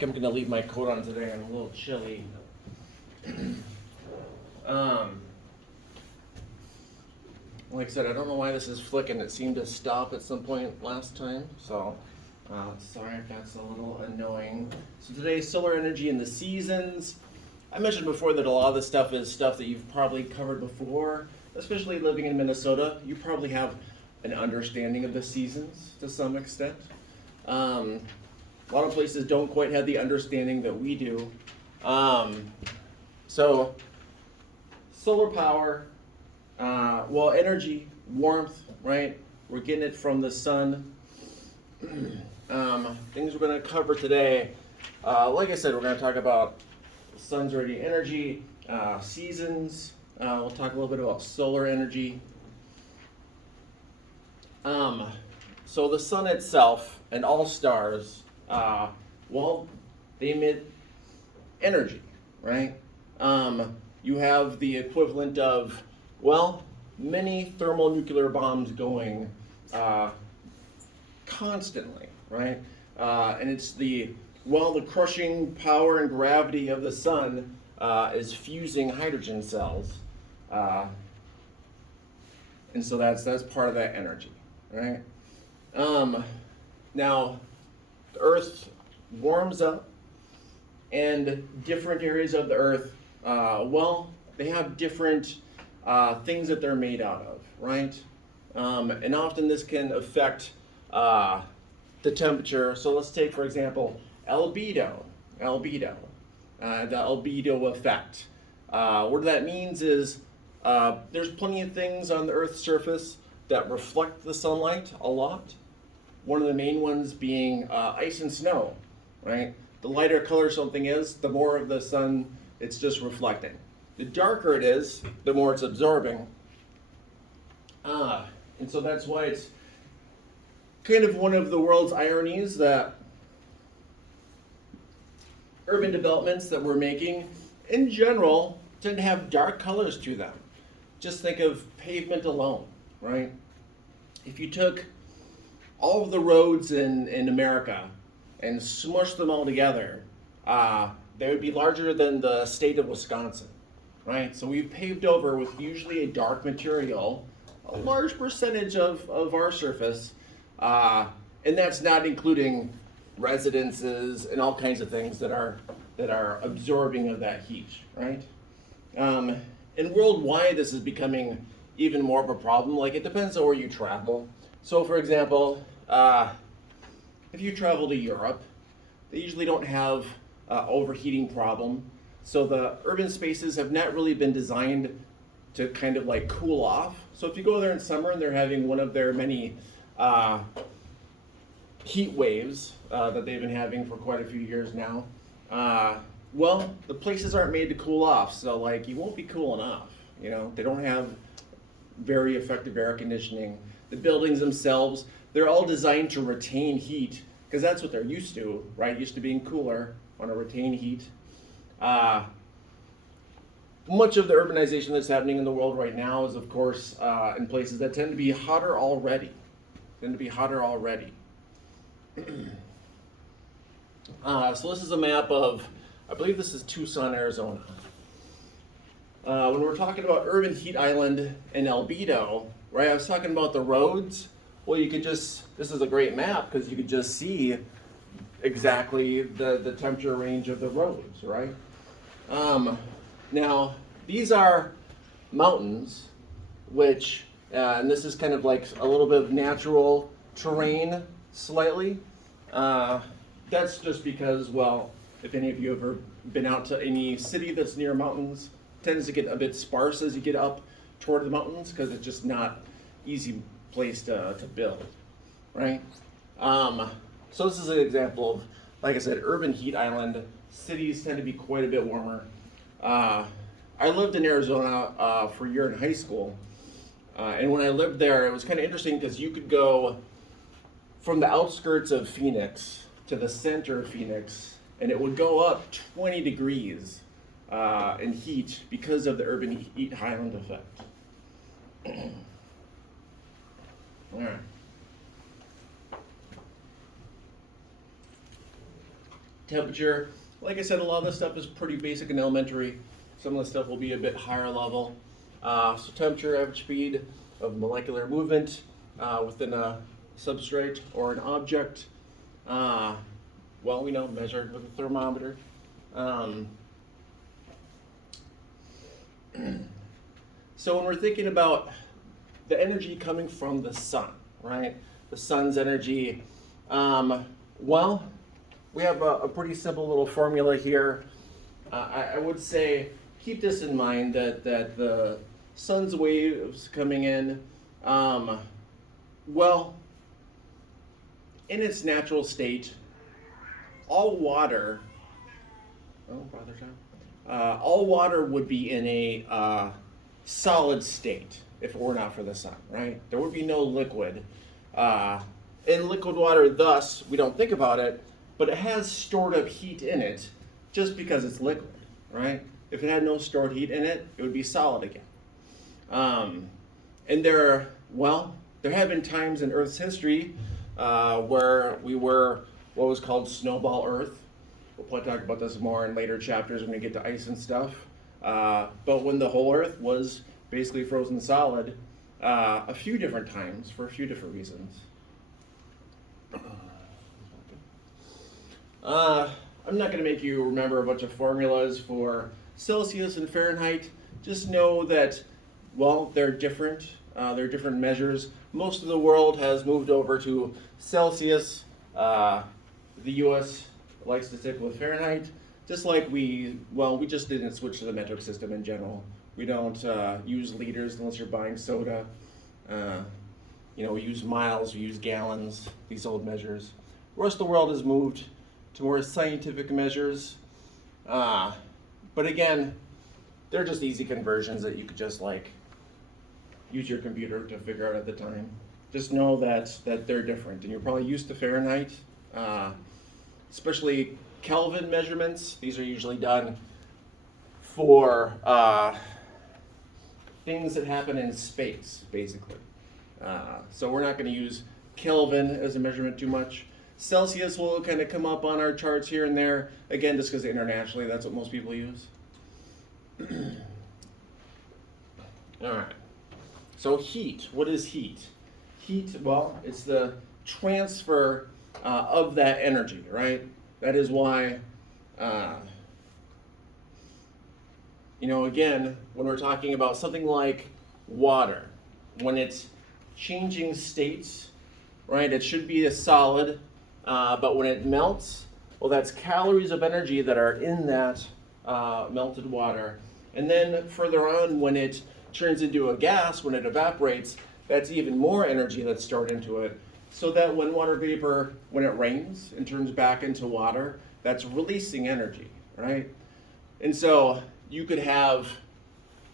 think I'm gonna leave my coat on today. I'm a little chilly. um, like I said, I don't know why this is flicking. It seemed to stop at some point last time, so sorry if that's a little annoying. So today, solar energy and the seasons. I mentioned before that a lot of this stuff is stuff that you've probably covered before, especially living in Minnesota. You probably have an understanding of the seasons to some extent. A lot of places don't quite have the understanding that we do. So solar power, well, energy, warmth, right? We're getting it from the sun. Things we're going to cover today, like I said, we're going to talk about sun's already energy, seasons. We'll talk a little bit about solar energy. So the sun itself and all stars, well, they emit energy, right? You have the equivalent of, well, many thermonuclear bombs going constantly, right? And it's the crushing power and gravity of the sun is fusing hydrogen cells. And so that's part of that energy, right? Now, the Earth warms up, and different areas of the Earth, they have different things that they're made out of, right? And often this can affect the temperature. So let's take, for example, albedo, the albedo effect. What that means is there's plenty of things on the Earth's surface that reflect the sunlight a lot. One of the main ones being ice and snow, right? The lighter color something is, the more of the sun it's just reflecting. The darker it is, the more it's absorbing. And so that's why it's kind of one of the world's ironies that urban developments that we're making, in general, tend to have dark colors to them. Just think of pavement alone, right? If you took all of the roads in America and smushed them all together, they would be larger than the state of Wisconsin, right? So we've paved over with usually a dark material, a large percentage of our surface, and that's not including residences and all kinds of things that are absorbing of that heat, right? And worldwide, this is becoming even more of a problem. Like, it depends on where you travel. So, for example, if you travel to Europe, they usually don't have overheating problem. So the urban spaces have not really been designed to kind of like cool off. So if you go there in summer and they're having one of their many heat waves that they've been having for quite a few years now, the places aren't made to cool off. So like you won't be cool enough. You know, they don't have very effective air conditioning. The buildings themselves, they're all designed to retain heat because that's what they're used to, right? Used to being cooler, want to retain heat. Much of the urbanization that's happening in the world right now is, of course, in places that tend to be hotter already. So this is a map of, I believe this is Tucson, Arizona. When we're talking about urban heat island and albedo, right, I was talking about the roads. Well, you could just, this is a great map because you could just see exactly the temperature range of the roads, right? Now, these are mountains, which, and this is kind of like a little bit of natural terrain, slightly. That's just because, well, if any of you have ever been out to any city that's near mountains, it tends to get a bit sparse as you get up toward the mountains because it's just not easy place to build, right? So this is an example of, like I said, urban heat island. Cities tend to be quite a bit warmer. I lived in Arizona for a year in high school. And when I lived there, it was kind of interesting because you could go from the outskirts of Phoenix to the center of Phoenix, and it would go up 20 degrees in heat because of the urban heat island effect. All right. Temperature, like I said, a lot of this stuff is pretty basic and elementary. Some of the stuff will be a bit higher level. So temperature, average speed of molecular movement within a substrate or an object. Well, we know measured with a thermometer. So when we're thinking about the energy coming from the sun, right? The sun's energy, well, we have a pretty simple little formula here. I would say keep this in mind that the sun's waves coming in, well, in its natural state, all water, all water would be in a solid state if it were not for the sun, right? There would be no liquid. In liquid water, thus, we don't think about it, but it has stored up heat in it just because it's liquid, right? If it had no stored heat in it, it would be solid again. And there have been times in Earth's history where we were what was called snowball Earth. We'll probably talk about this more in later chapters when we get to ice and stuff. But when the whole Earth was basically frozen solid, a few different times for a few different reasons. I'm not going to make you remember a bunch of formulas for Celsius and Fahrenheit. Just know that, well, they're different. They're different measures. Most of the world has moved over to Celsius. The U.S. likes to stick with Fahrenheit. Just like we just didn't switch to the metric system in general. We don't use liters unless you're buying soda. We use miles, we use gallons, these old measures. The rest of the world has moved to more scientific measures. But again, they're just easy conversions that you could just use your computer to figure out at the time. Just know that they're different, and you're probably used to Fahrenheit, especially Kelvin measurements. These are usually done for things that happen in space, basically. So we're not going to use Kelvin as a measurement too much. Celsius will kind of come up on our charts here and there, again, just because internationally that's what most people use. All right. So heat, what is heat? Heat, well, it's the transfer of that energy, right? That is why, again, when we're talking about something like water, when it's changing states, right, it should be a solid, but when it melts, well, that's calories of energy that are in that melted water. And then further on, when it turns into a gas, when it evaporates, that's even more energy that's stored into it. So that when water vapor, when it rains and turns back into water, that's releasing energy, right? And so you could have,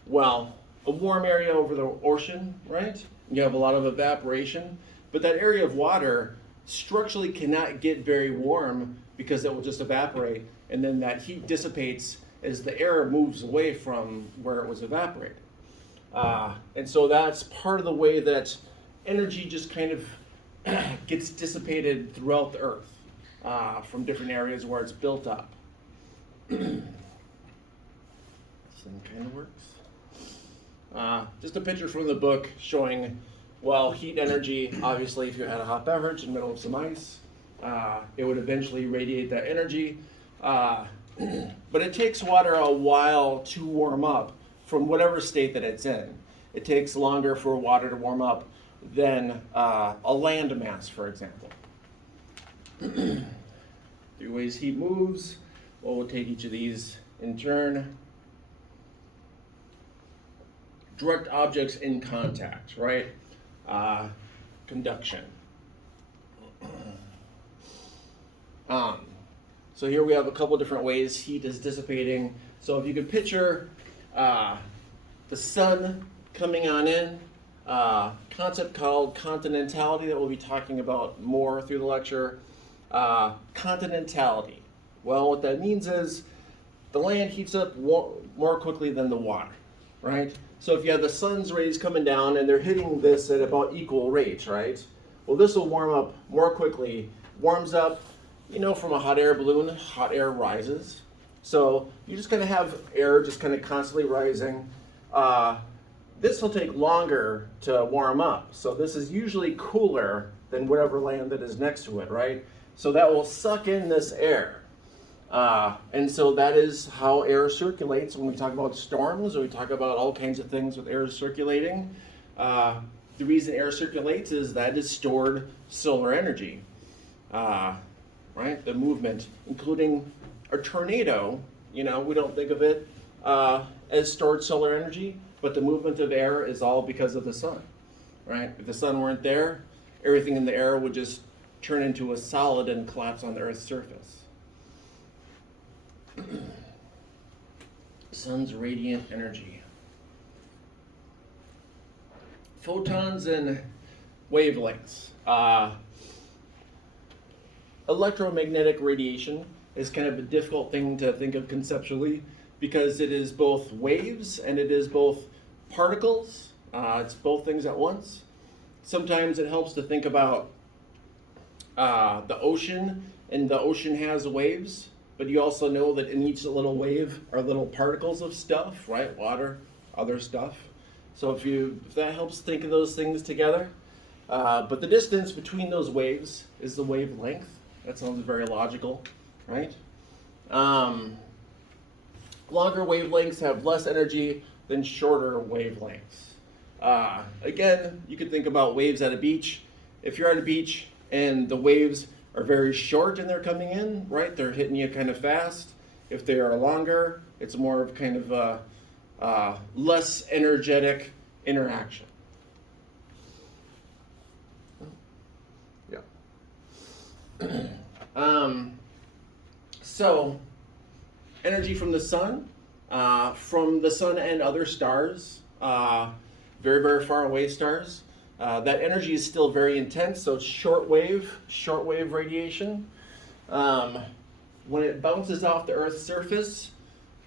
a warm area over the ocean, right? You have a lot of evaporation, but that area of water structurally cannot get very warm because it will just evaporate, and then that heat dissipates as the air moves away from where it was evaporated. And so that's part of the way that energy just kind of gets dissipated throughout the earth from different areas where it's built up. This thing kind of works. Just a picture from the book showing, heat energy. Obviously, if you had a hot beverage in the middle of some ice, it would eventually radiate that energy. But it takes water a while to warm up from whatever state that it's in. It takes longer for water to warm up than a land mass, for example. 3 ways heat moves. We'll take each of these in turn. Direct objects in contact, right? Conduction. So here we have a couple different ways heat is dissipating. So if you could picture the sun coming on in, concept called continentality that we'll be talking about more through the lecture. Continentality. Well, what that means is the land heats up more quickly than the water, right? So if you have the sun's rays coming down and they're hitting this at about equal rates, right? Well, this will warm up more quickly, warms up, you know, from a hot air balloon, hot air rises. So you just kind of have air just kind of constantly rising. This will take longer to warm up. So this is usually cooler than whatever land that is next to it, right? So that will suck in this air. And so that is how air circulates when we talk about storms, or we talk about all kinds of things with air circulating. The reason air circulates is that is stored solar energy, right? The movement, including a tornado, you know, we don't think of it as stored solar energy, but the movement of air is all because of the sun, right? If the sun weren't there, everything in the air would just turn into a solid and collapse on the Earth's surface. Sun's radiant energy. Photons and wavelengths. Electromagnetic radiation is kind of a difficult thing to think of conceptually because it is both waves and it is both particles. It's both things at once. Sometimes it helps to think about the ocean, and the ocean has waves, but you also know that in each little wave are little particles of stuff, right? Water, other stuff. So if that helps think of those things together. But the distance between those waves is the wavelength. That sounds very logical, right? Longer wavelengths have less energy than shorter wavelengths. Again, you could think about waves at a beach. If you're at a beach and the waves are very short and they're coming in, right? They're hitting you kind of fast. If they are longer, it's more of kind of a less energetic interaction. Yeah. So, energy from the sun and other stars, very, very far away stars. That energy is still very intense, so it's shortwave radiation. When it bounces off the Earth's surface,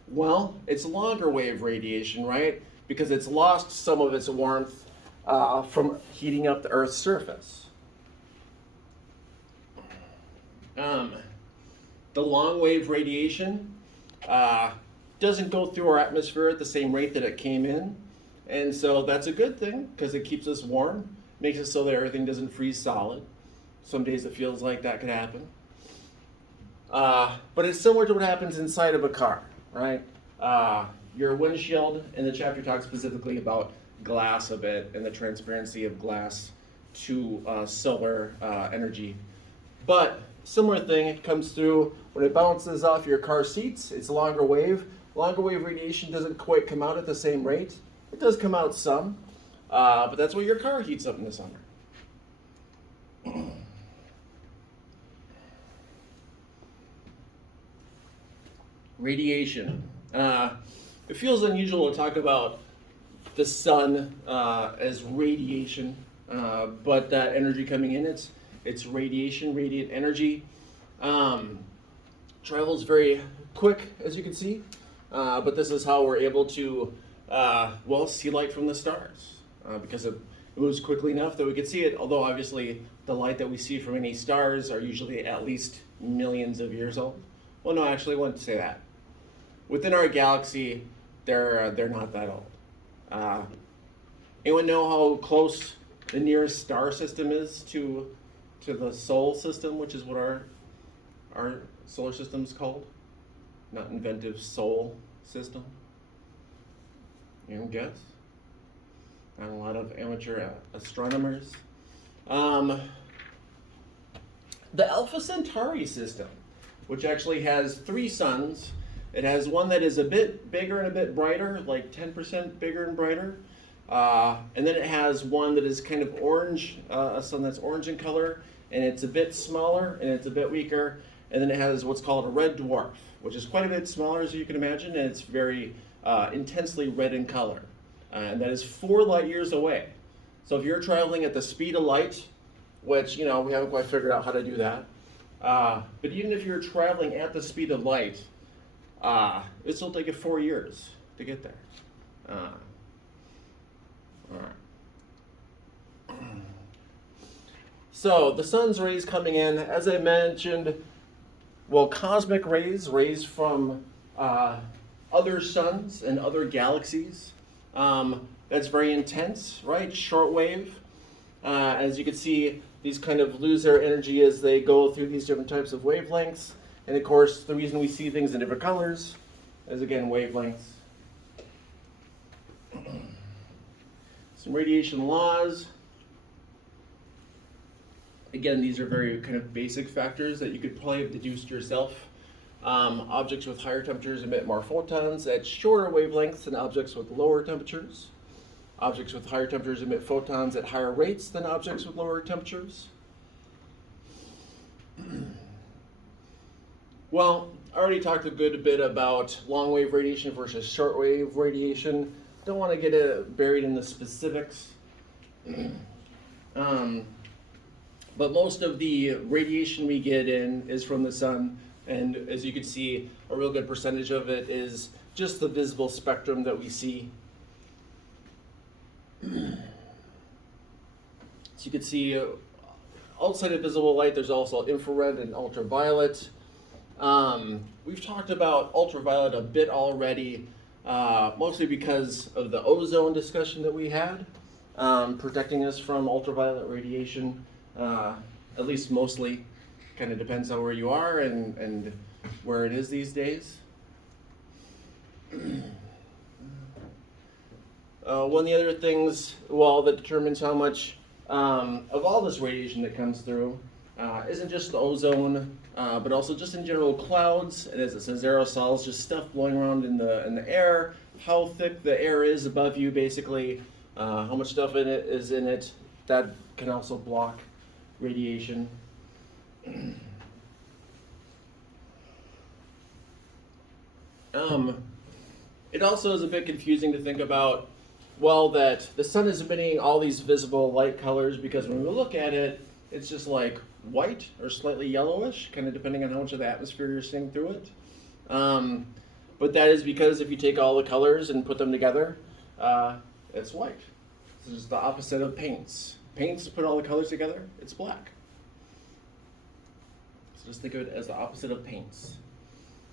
well, it's longer wave radiation, right? Because it's lost some of its warmth from heating up the Earth's surface. The long wave radiation doesn't go through our atmosphere at the same rate that it came in. And so that's a good thing because it keeps us warm, makes it so that everything doesn't freeze solid. Some days it feels like that could happen. But it's similar to what happens inside of a car, right? Your windshield, and the chapter talks specifically about glass a bit and the transparency of glass to solar energy. But similar thing, it comes through when it bounces off your car seats, it's longer wave. Longer wave radiation doesn't quite come out at the same rate. It does come out some, but that's why your car heats up in the summer. Radiation. It feels unusual to talk about the sun as radiation, but that energy coming in, it's radiation, radiant energy. Travels very quick, as you can see, but this is how we're able to see light from the stars because it moves quickly enough that we can see it, although obviously the light that we see from any stars are usually at least millions of years old. Well, no, actually I wouldn't say that. Within our galaxy, they're not that old. Anyone know how close the nearest star system is to the Sol system, which is what our solar system is called? Not inventive Sol system. You can guess? Not a lot of amateur astronomers. The Alpha Centauri system, which actually has 3 suns. It has one that is a bit bigger and a bit brighter, like 10% bigger and brighter. And then it has one that is kind of orange, a sun that's orange in color, and it's a bit smaller and it's a bit weaker. And then it has what's called a red dwarf, which is quite a bit smaller, as you can imagine, and it's very intensely red in color. And that is 4 light years away. So if you're traveling at the speed of light, which, we haven't quite figured out how to do that, but even if you're traveling at the speed of light, this will take you 4 years to get there. All right. So the sun's rays coming in, as I mentioned, Well, cosmic rays, rays from other suns and other galaxies. That's very intense, right? Shortwave. As you can see, these kind of lose their energy as they go through these different types of wavelengths. And of course, the reason we see things in different colors is, again, wavelengths. Some radiation laws. Again, these are very kind of basic factors that you could probably have deduced yourself. Objects with higher temperatures emit more photons at shorter wavelengths than objects with lower temperatures. Objects with higher temperatures emit photons at higher rates than objects with lower temperatures. Well, I already talked a good bit about long wave radiation versus short wave radiation. Don't want to get buried in the specifics. But most of the radiation we get in is from the sun, and as you can see, a real good percentage of it is just the visible spectrum that we see. So you can see outside of visible light, there's also infrared and ultraviolet. We've talked about ultraviolet a bit already, mostly because of the ozone discussion that we had, protecting us from ultraviolet radiation. At least mostly, kind of depends on where you are and where it is these days. One of the other things, well, that determines how much of all this radiation that comes through isn't just the ozone, but also just in general clouds, and as it says, aerosols, just stuff blowing around in the air, how thick the air is above you, basically, how much stuff is in it, that can also block radiation. It also is a bit confusing to think about, well, that the sun is emitting all these visible light colors, because when we look at it, it's just like white or slightly yellowish, kind of depending on how much of the atmosphere you're seeing through it. But that is because if you take all the colors and put them together, it's white. This is the opposite of paints. Paints put all the colors together, it's black. So just think of it as the opposite of paints.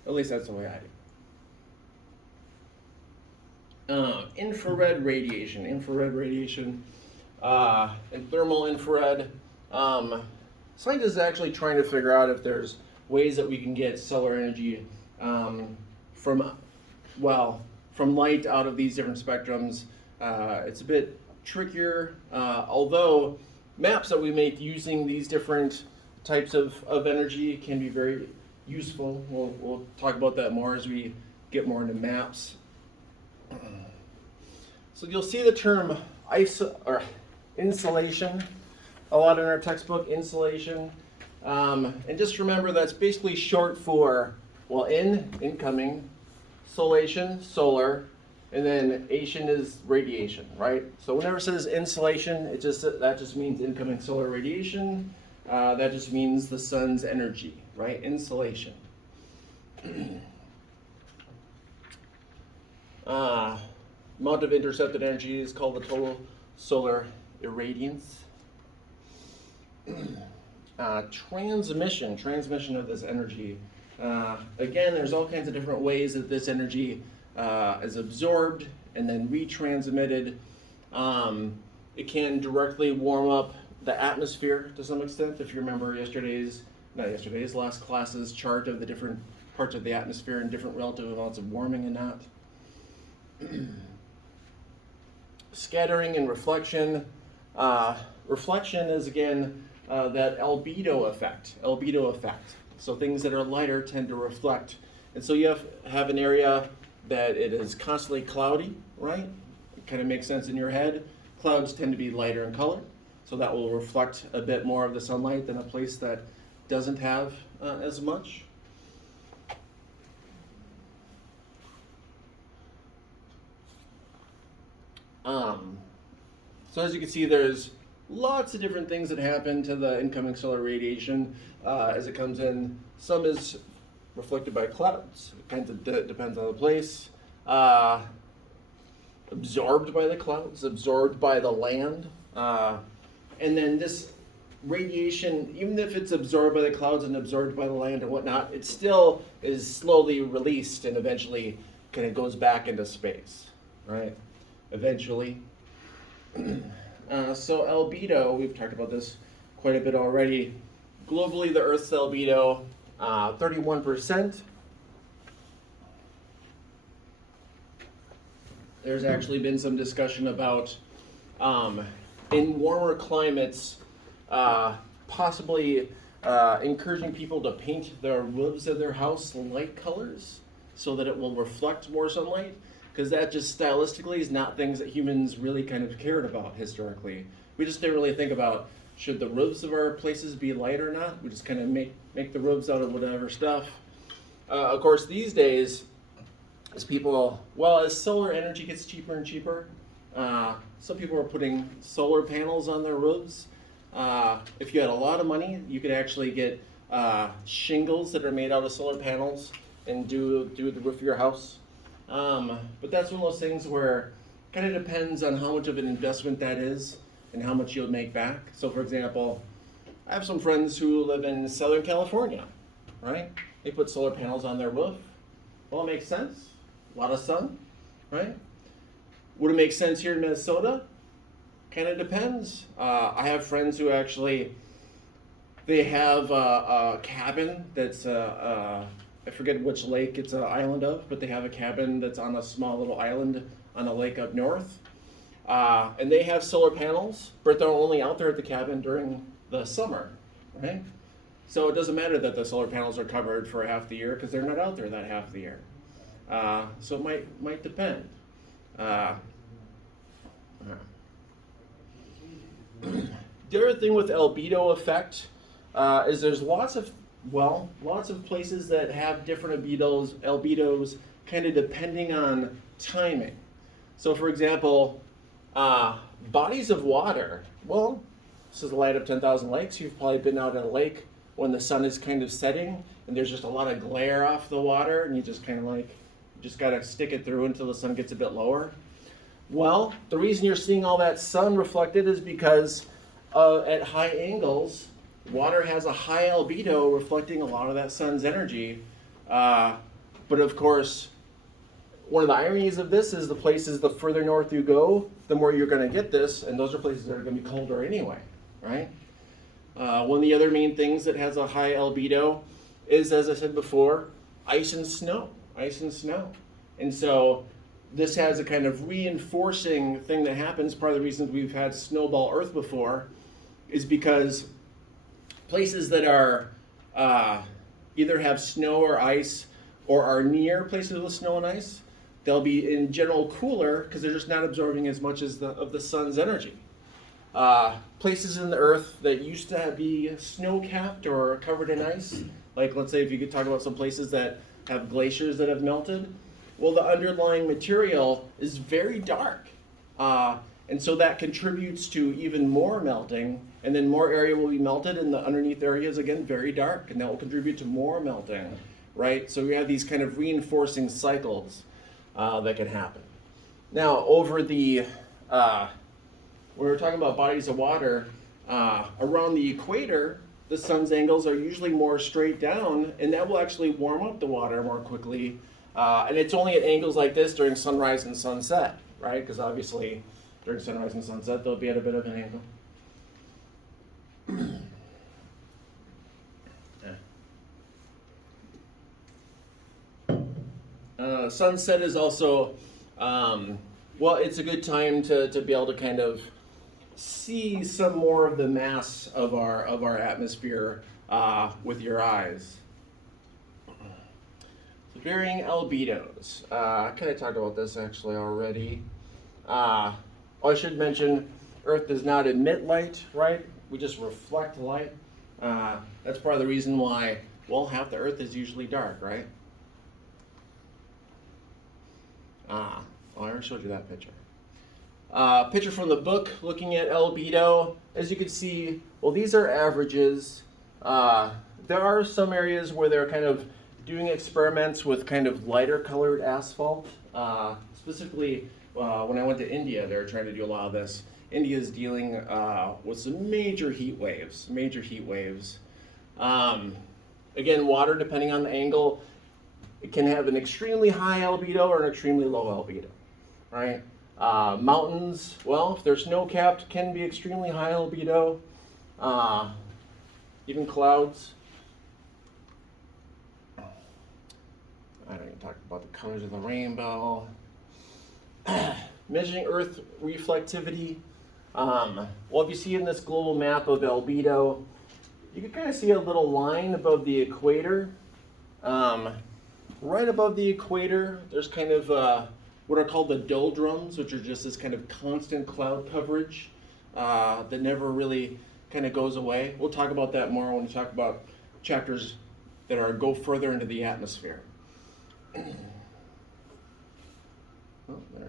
At least that's the way I do. Infrared radiation. And thermal infrared. Scientists are actually trying to figure out if there's ways that we can get solar energy from light out of these different spectrums. It's a bit trickier, although maps that we make using these different types of energy can be very useful. We'll talk about that more as we get more into maps. So you'll see the term insolation a lot in our textbook, insolation. And just remember that's basically short for, well, incoming, solation, solar, and then ation is radiation, right? So whenever it says insolation, that just means incoming solar radiation. That just means the sun's energy, right? Insolation. Amount of intercepted energy is called the total solar irradiance. Transmission of this energy. Again, there's all kinds of different ways that this energy is absorbed and then retransmitted. It can directly warm up the atmosphere to some extent. If you remember last class's chart of the different parts of the atmosphere and different relative amounts of warming and that. Scattering and reflection. Reflection is, again, that albedo effect. So things that are lighter tend to reflect. And so you have an area that it is constantly cloudy, right? It kind of makes sense in your head. Clouds tend to be lighter in color, so that will reflect a bit more of the sunlight than a place that doesn't have as much. So as you can see, there's lots of different things that happen to the incoming solar radiation as it comes in. Some is reflected by clouds. It kind of depends on the place. Absorbed by the clouds, absorbed by the land. And then this radiation, even if it's absorbed by the clouds and absorbed by the land or whatnot, it still is slowly released and eventually kind of goes back into space, right? Eventually. So albedo, we've talked about this quite a bit already. Globally, the Earth's albedo, 31%. There's actually been some discussion about, in warmer climates, possibly encouraging people to paint the roofs of their house light colors so that it will reflect more sunlight, because that just stylistically is not things that humans really kind of cared about historically. We just didn't really think about, should the roofs of our places be light or not? We just kind of make the roofs out of whatever stuff. Of course, these days, as solar energy gets cheaper and cheaper, some people are putting solar panels on their roofs. If you had a lot of money, you could actually get shingles that are made out of solar panels and do the roof of your house. But that's one of those things where it kind of depends on how much of an investment that is and how much you'll make back. So for example, I have some friends who live in Southern California, right? They put solar panels on their roof. Well, it makes sense. A lot of sun, right? Would it make sense here in Minnesota? Kind of depends. I have friends who actually, they have a cabin that's, I forget which lake it's an island of, but they have a cabin that's on a small little island on a lake up north. And they have solar panels, but they're only out there at the cabin during the summer, right? So it doesn't matter that the solar panels are covered for half the year because they're not out there that half the year. So it might depend. The other thing with albedo effect is there's lots of places that have different albedos kind of depending on timing. So for example, bodies of water, well, this is the light of 10,000 lakes. You've probably been out at a lake when the sun is kind of setting and there's just a lot of glare off the water and you just kind of just got to stick it through until the sun gets a bit lower. Well, the reason you're seeing all that sun reflected is because at high angles, water has a high albedo reflecting a lot of that sun's energy. But of course, one of the ironies of this is the further north you go, the more you're going to get this, and those are places that are going to be colder anyway, right? One of the other main things that has a high albedo is, as I said before, ice and snow. And so this has a kind of reinforcing thing that happens. Part of the reasons we've had snowball Earth before is because places that are either have snow or ice or are near places with snow and ice, they'll be in general cooler because they're just not absorbing as much of the sun's energy. Places in the Earth that used to be snow-capped or covered in ice, like let's say if you could talk about some places that have glaciers that have melted, well, the underlying material is very dark. And so that contributes to even more melting, and then more area will be melted, and the underneath area is again very dark, and that will contribute to more melting, right? So we have these kind of reinforcing cycles that can happen. Now, over the, when we're talking about bodies of water, around the equator, the sun's angles are usually more straight down, and that will actually warm up the water more quickly. And it's only at angles like this during sunrise and sunset, right? Because obviously during sunrise and sunset, they'll be at a bit of an angle. Sunset is also, it's a good time to be able to kind of see some more of the mass of our atmosphere with your eyes. So varying albedos. I kind of talked about this actually already. I should mention, Earth does not emit light, right? We just reflect light. That's part of the reason why, half the Earth is usually dark, right? I already showed you that picture. Picture from the book looking at albedo. As you can see, these are averages. There are some areas where they're kind of doing experiments with kind of lighter colored asphalt. Specifically, when I went to India, they were trying to do a lot of this. India's dealing with some major heat waves. Again, water, depending on the angle, it can have an extremely high albedo or an extremely low albedo, right? Mountains, well, if they're snow-capped, can be extremely high albedo. Even clouds. I don't even talk about the colors of the rainbow. Measuring Earth reflectivity. Well, if you see in this global map of albedo, you can kind of see a little line above the equator. Right above the equator, there's kind of what are called the doldrums, which are just this kind of constant cloud coverage that never really kind of goes away. We'll talk about that more when we talk about chapters that go further into the atmosphere. Oh, there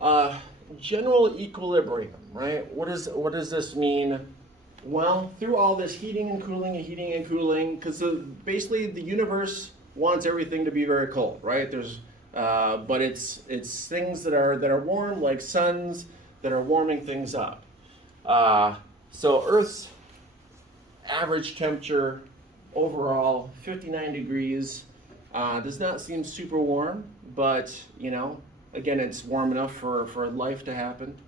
we go. General equilibrium, right? What does this mean? Well, through all this heating and cooling, because basically the universe wants everything to be very cold, right? But it's things that are warm, like suns, that are warming things up. So Earth's average temperature overall, 59 degrees, does not seem super warm, but again, it's warm enough for life to happen.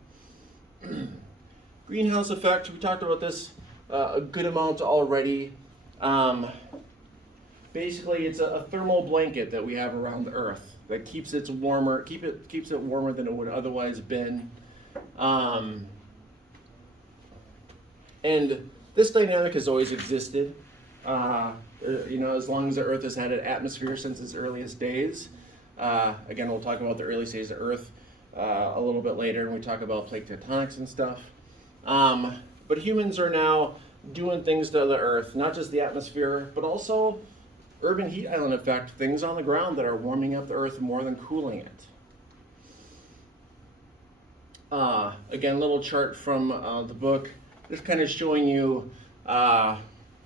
Greenhouse effect, we talked about this a good amount already. Basically, it's a thermal blanket that we have around the Earth that keeps it warmer than it would otherwise been. And this dynamic has always existed. As long as the Earth has had an atmosphere since its earliest days. Again, we'll talk about the early stages of Earth a little bit later when we talk about plate tectonics and stuff. But humans are now doing things to the Earth, not just the atmosphere, but also urban heat island effect, things on the ground that are warming up the Earth more than cooling it. Again, a little chart from the book, just kind of showing you the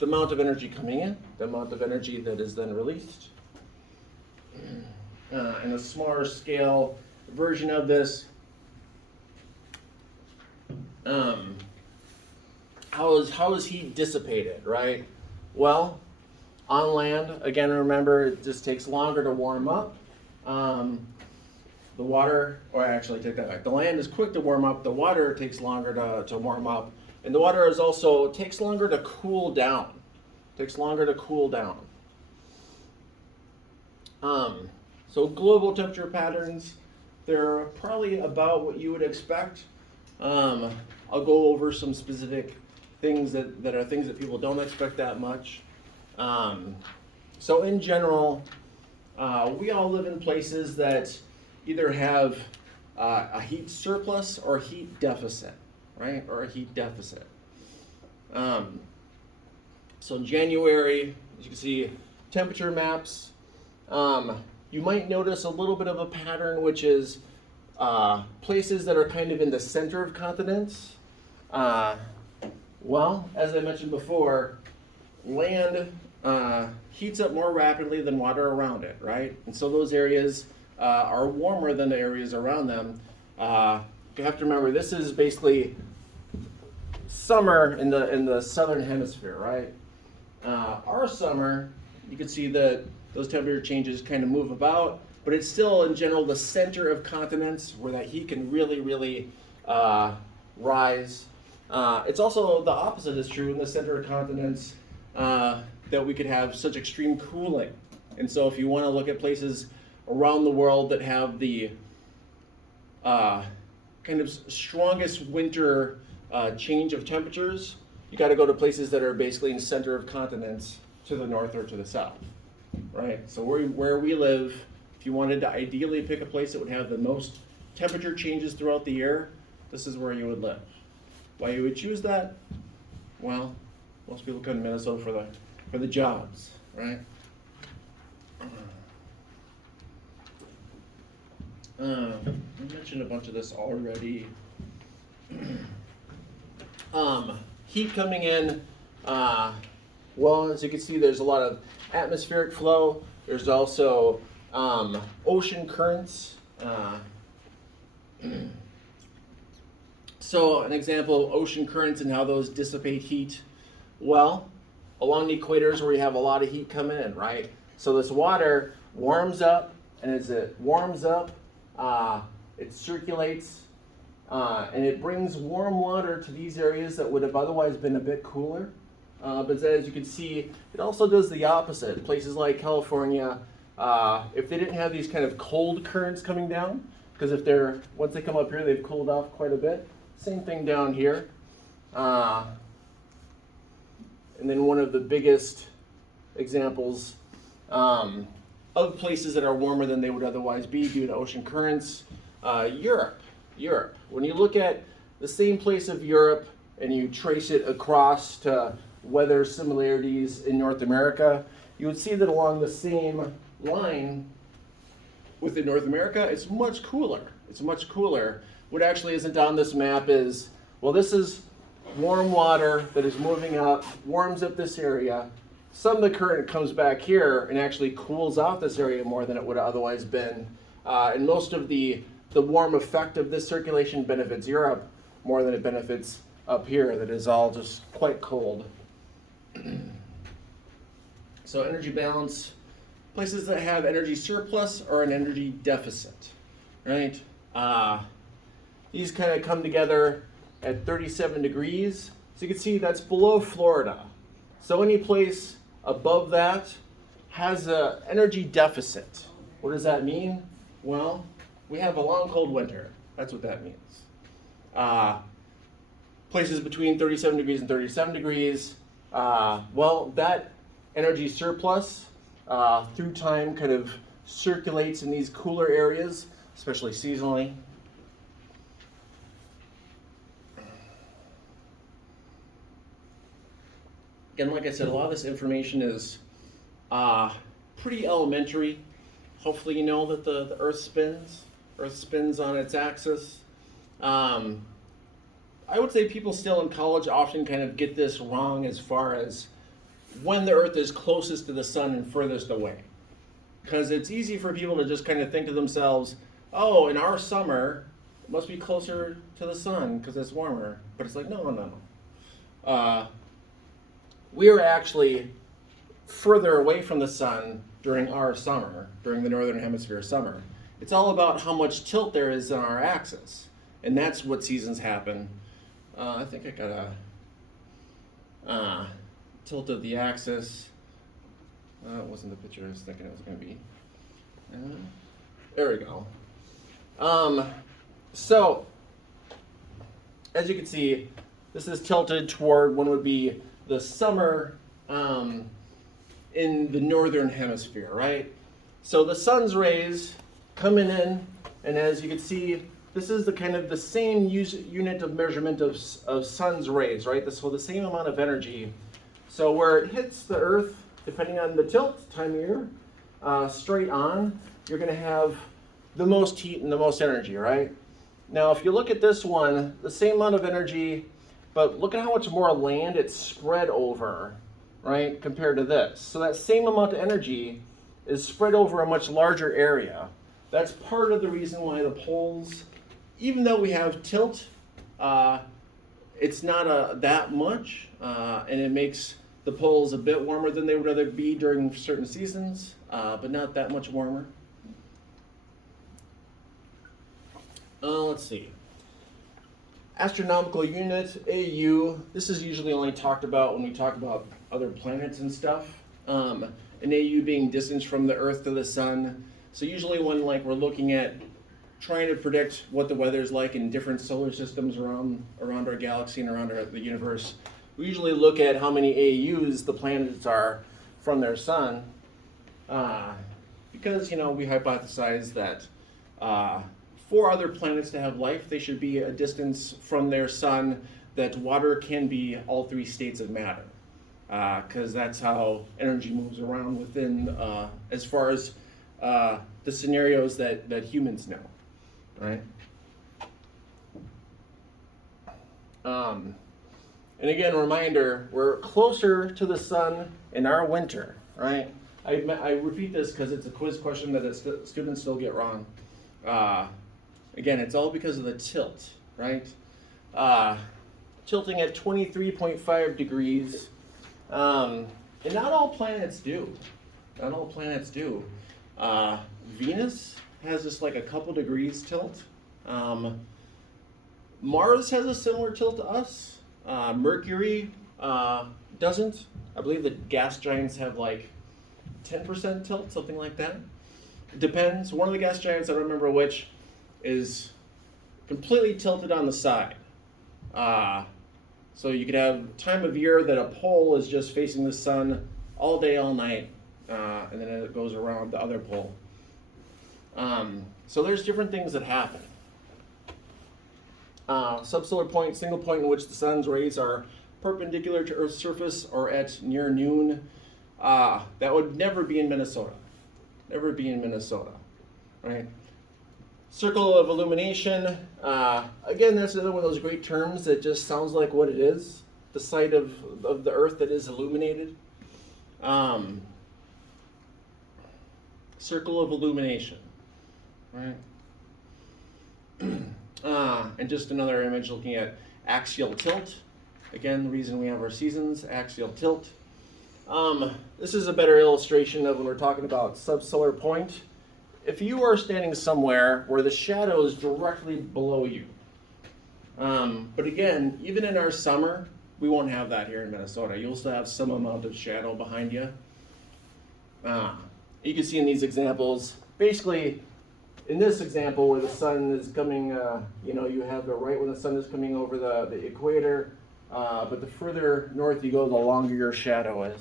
amount of energy coming in, the amount of energy that is then released. And a smaller scale version of this. How is heat dissipated, right? Well, on land, again, remember, it just takes longer to warm up. The water, or actually take that back. The land is quick to warm up. The water takes longer to warm up. And the water takes longer to cool down. So global temperature patterns, they're probably about what you would expect. I'll go over some specific things that are things that people don't expect that much. So in general, we all live in places that either have a heat surplus or a heat deficit, right? Or a heat deficit. So in January, as you can see, temperature maps. You might notice a little bit of a pattern, which is places that are kind of in the center of continents. Well, as I mentioned before, land heats up more rapidly than water around it, right? And so those areas are warmer than the areas around them. You have to remember, this is basically summer in the southern hemisphere, right? Our summer, you can see that those temperature changes kind of move about, but it's still in general the center of continents where that heat can really, really rise. It's also the opposite is true in the center of continents that we could have such extreme cooling. And so if you want to look at places around the world that have the kind of strongest winter change of temperatures, you got to go to places that are basically in center of continents to the north or to the south, right? So where we live, if you wanted to ideally pick a place that would have the most temperature changes throughout the year, this is where you would live. Why you would choose that? Well, most people come to Minnesota for the jobs, right? I mentioned a bunch of this already. Heat coming in, well, as you can see, there's a lot of atmospheric flow. There's also ocean currents. So an example of ocean currents and how those dissipate heat. Well, along the equators where you have a lot of heat coming in, right? So this water warms up, and as it warms up, it circulates, and it brings warm water to these areas that would have otherwise been a bit cooler. But as you can see, it also does the opposite. Places like California, if they didn't have these kind of cold currents coming down, because once they come up here, they've cooled off quite a bit. Same thing down here. And then one of the biggest examples of places that are warmer than they would otherwise be due to ocean currents, Europe. When you look at the same place of Europe and you trace it across to weather similarities in North America, you would see that along the same line within North America, it's much cooler. What actually isn't on this map is, well, this is warm water that is moving up, warms up this area. Some of the current comes back here and actually cools off this area more than it would have otherwise been. And most of the warm effect of this circulation benefits Europe more than it benefits up here that is all just quite cold. So energy balance, places that have energy surplus or an energy deficit, right? These kind of come together at 37 degrees. So you can see that's below Florida. So any place above that has an energy deficit. What does that mean? Well, we have a long cold winter. That's what that means. Places between 37 degrees and 37 degrees, well, that energy surplus through time kind of circulates in these cooler areas, especially seasonally. Again, like I said, a lot of this information is pretty elementary. Hopefully you know that the Earth spins on its axis. I would say people still in college often kind of get this wrong as far as when the Earth is closest to the sun and furthest away. Because it's easy for people to just kind of think to themselves, oh, in our summer, it must be closer to the sun because it's warmer. But it's like, no. We are actually further away from the sun during our summer, during the northern hemisphere summer. It's all about how much tilt there is on our axis. And that's what seasons happen. I think I got a tilt of the axis. It wasn't the picture I was thinking it was going to be. There we go. So, as you can see, this is tilted toward when would be the summer in the northern hemisphere, right? So the sun's rays coming in, and as you can see, this is the kind of the same unit of measurement of sun's rays, right? So the same amount of energy. So where it hits the Earth, depending on the tilt, time of year, straight on, you're going to have the most heat and the most energy, right? Now, if you look at this one, the same amount of energy, but look at how much more land it's spread over, right, compared to this. So that same amount of energy is spread over a much larger area. That's part of the reason why the poles, even though we have tilt, it's not that much, and it makes the poles a bit warmer than they would rather be during certain seasons, but not that much warmer. Let's see. Astronomical unit, AU. This is usually only talked about when we talk about other planets and stuff. An AU being distance from the Earth to the Sun. So usually when we're looking at trying to predict what the weather is like in different solar systems around our galaxy and around the universe, we usually look at how many AUs the planets are from their sun, because we hypothesize that for other planets to have life, they should be a distance from their sun that water can be all three states of matter, because that's how energy moves around within, as far as the scenarios that humans know, right? And again, reminder, we're closer to the sun in our winter, right? I repeat this because it's a quiz question that students still get wrong. Again, it's all because of the tilt, right? tilting at 23.5 degrees. And not all planets do. Not all planets do. Venus has just like a couple degrees tilt. Mars has a similar tilt to us. Mercury doesn't. I believe the gas giants have like 10% tilt, something like that. It depends. One of the gas giants, I don't remember which, is completely tilted on the side. So you could have time of year that a pole is just facing the sun all day, all night, and then it goes around the other pole. So there's different things that happen. Subsolar point, single point in which the sun's rays are perpendicular to Earth's surface or at near noon. That would never be in Minnesota. Never be in Minnesota, right? Circle of illumination. Again, that's another one of those great terms that just sounds like what it is. The site of the Earth that is illuminated. Circle of illumination, right? And just another image looking at axial tilt. Again, the reason we have our seasons, axial tilt. This is a better illustration of when we're talking about subsolar point. If you are standing somewhere where the shadow is directly below you, but again, even in our summer, we won't have that here in Minnesota. You'll still have some amount of shadow behind you. You can see in these examples, basically, in this example where the sun is coming, you have the right when the sun is coming over the equator, but the further north you go, the longer your shadow is.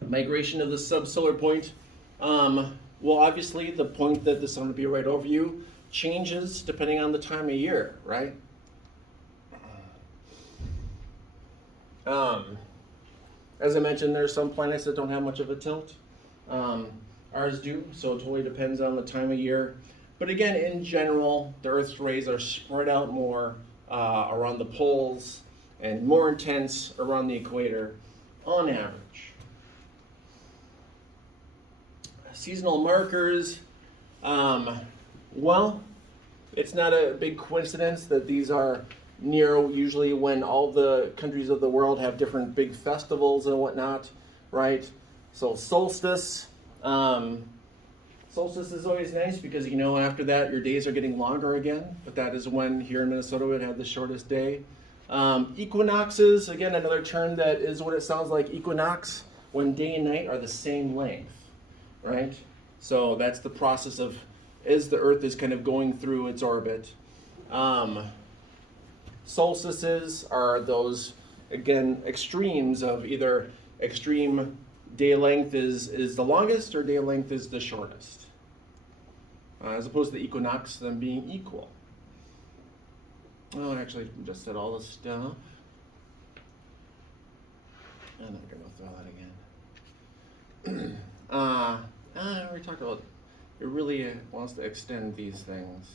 Migration of the subsolar point. Well, obviously, the point that the sun would be right over you changes depending on the time of year, right? As I mentioned, there are some planets that don't have much of a tilt. Ours do, so it totally depends on the time of year. But again, in general, the Earth's rays are spread out more around the poles and more intense around the equator on average. Seasonal markers. Well, it's not a big coincidence that these are near usually when all the countries of the world have different big festivals and whatnot, right? So solstice. Solstice is always nice because after that your days are getting longer again, but that is when here in Minnesota we would have the shortest day. Equinoxes, again, another term that is what it sounds like, equinox, when day and night are the same length, right? So that's the process of as the Earth is kind of going through its orbit. Solstices are those, again, extremes of either extreme day length is the longest or day length is the shortest. As opposed to the equinox, them being equal. Oh, actually, I just said all this stuff. I'm not going to throw that again. We talked about it really wants to extend these things.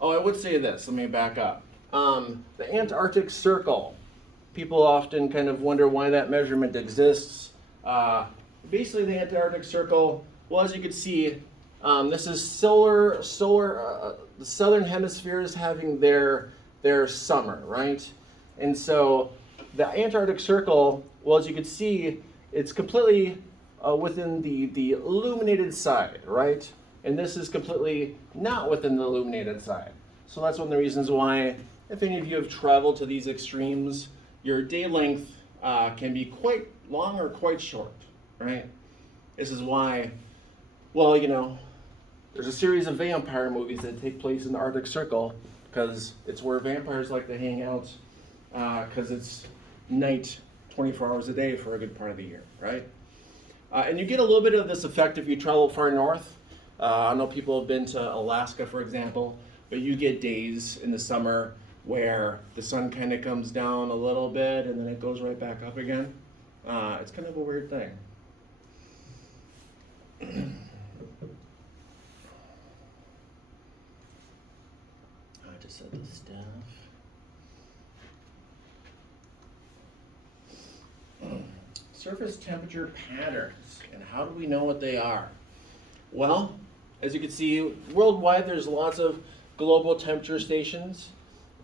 Oh, I would say this. Let me back up. The Antarctic Circle. People often kind of wonder why that measurement exists. Basically, the Antarctic Circle, well, as you can see, this is solar. The southern hemisphere is having their summer, right? And so the Antarctic Circle, well, as you can see, it's completely within the illuminated side, right? And this is completely not within the illuminated side. So that's one of the reasons why, if any of you have traveled to these extremes, your day length can be quite long or quite short, right? This is why, well, there's a series of vampire movies that take place in the Arctic Circle because it's where vampires like to hang out because it's night 24 hours a day for a good part of the year, right? And you get a little bit of this effect if you travel far north. I know people have been to Alaska, for example, but you get days in the summer where the sun kind of comes down a little bit and then it goes right back up again. It's kind of a weird thing. I just said this stuff. surface temperature patterns. And how do we know what they are? Well, as you can see, worldwide there's lots of global temperature stations.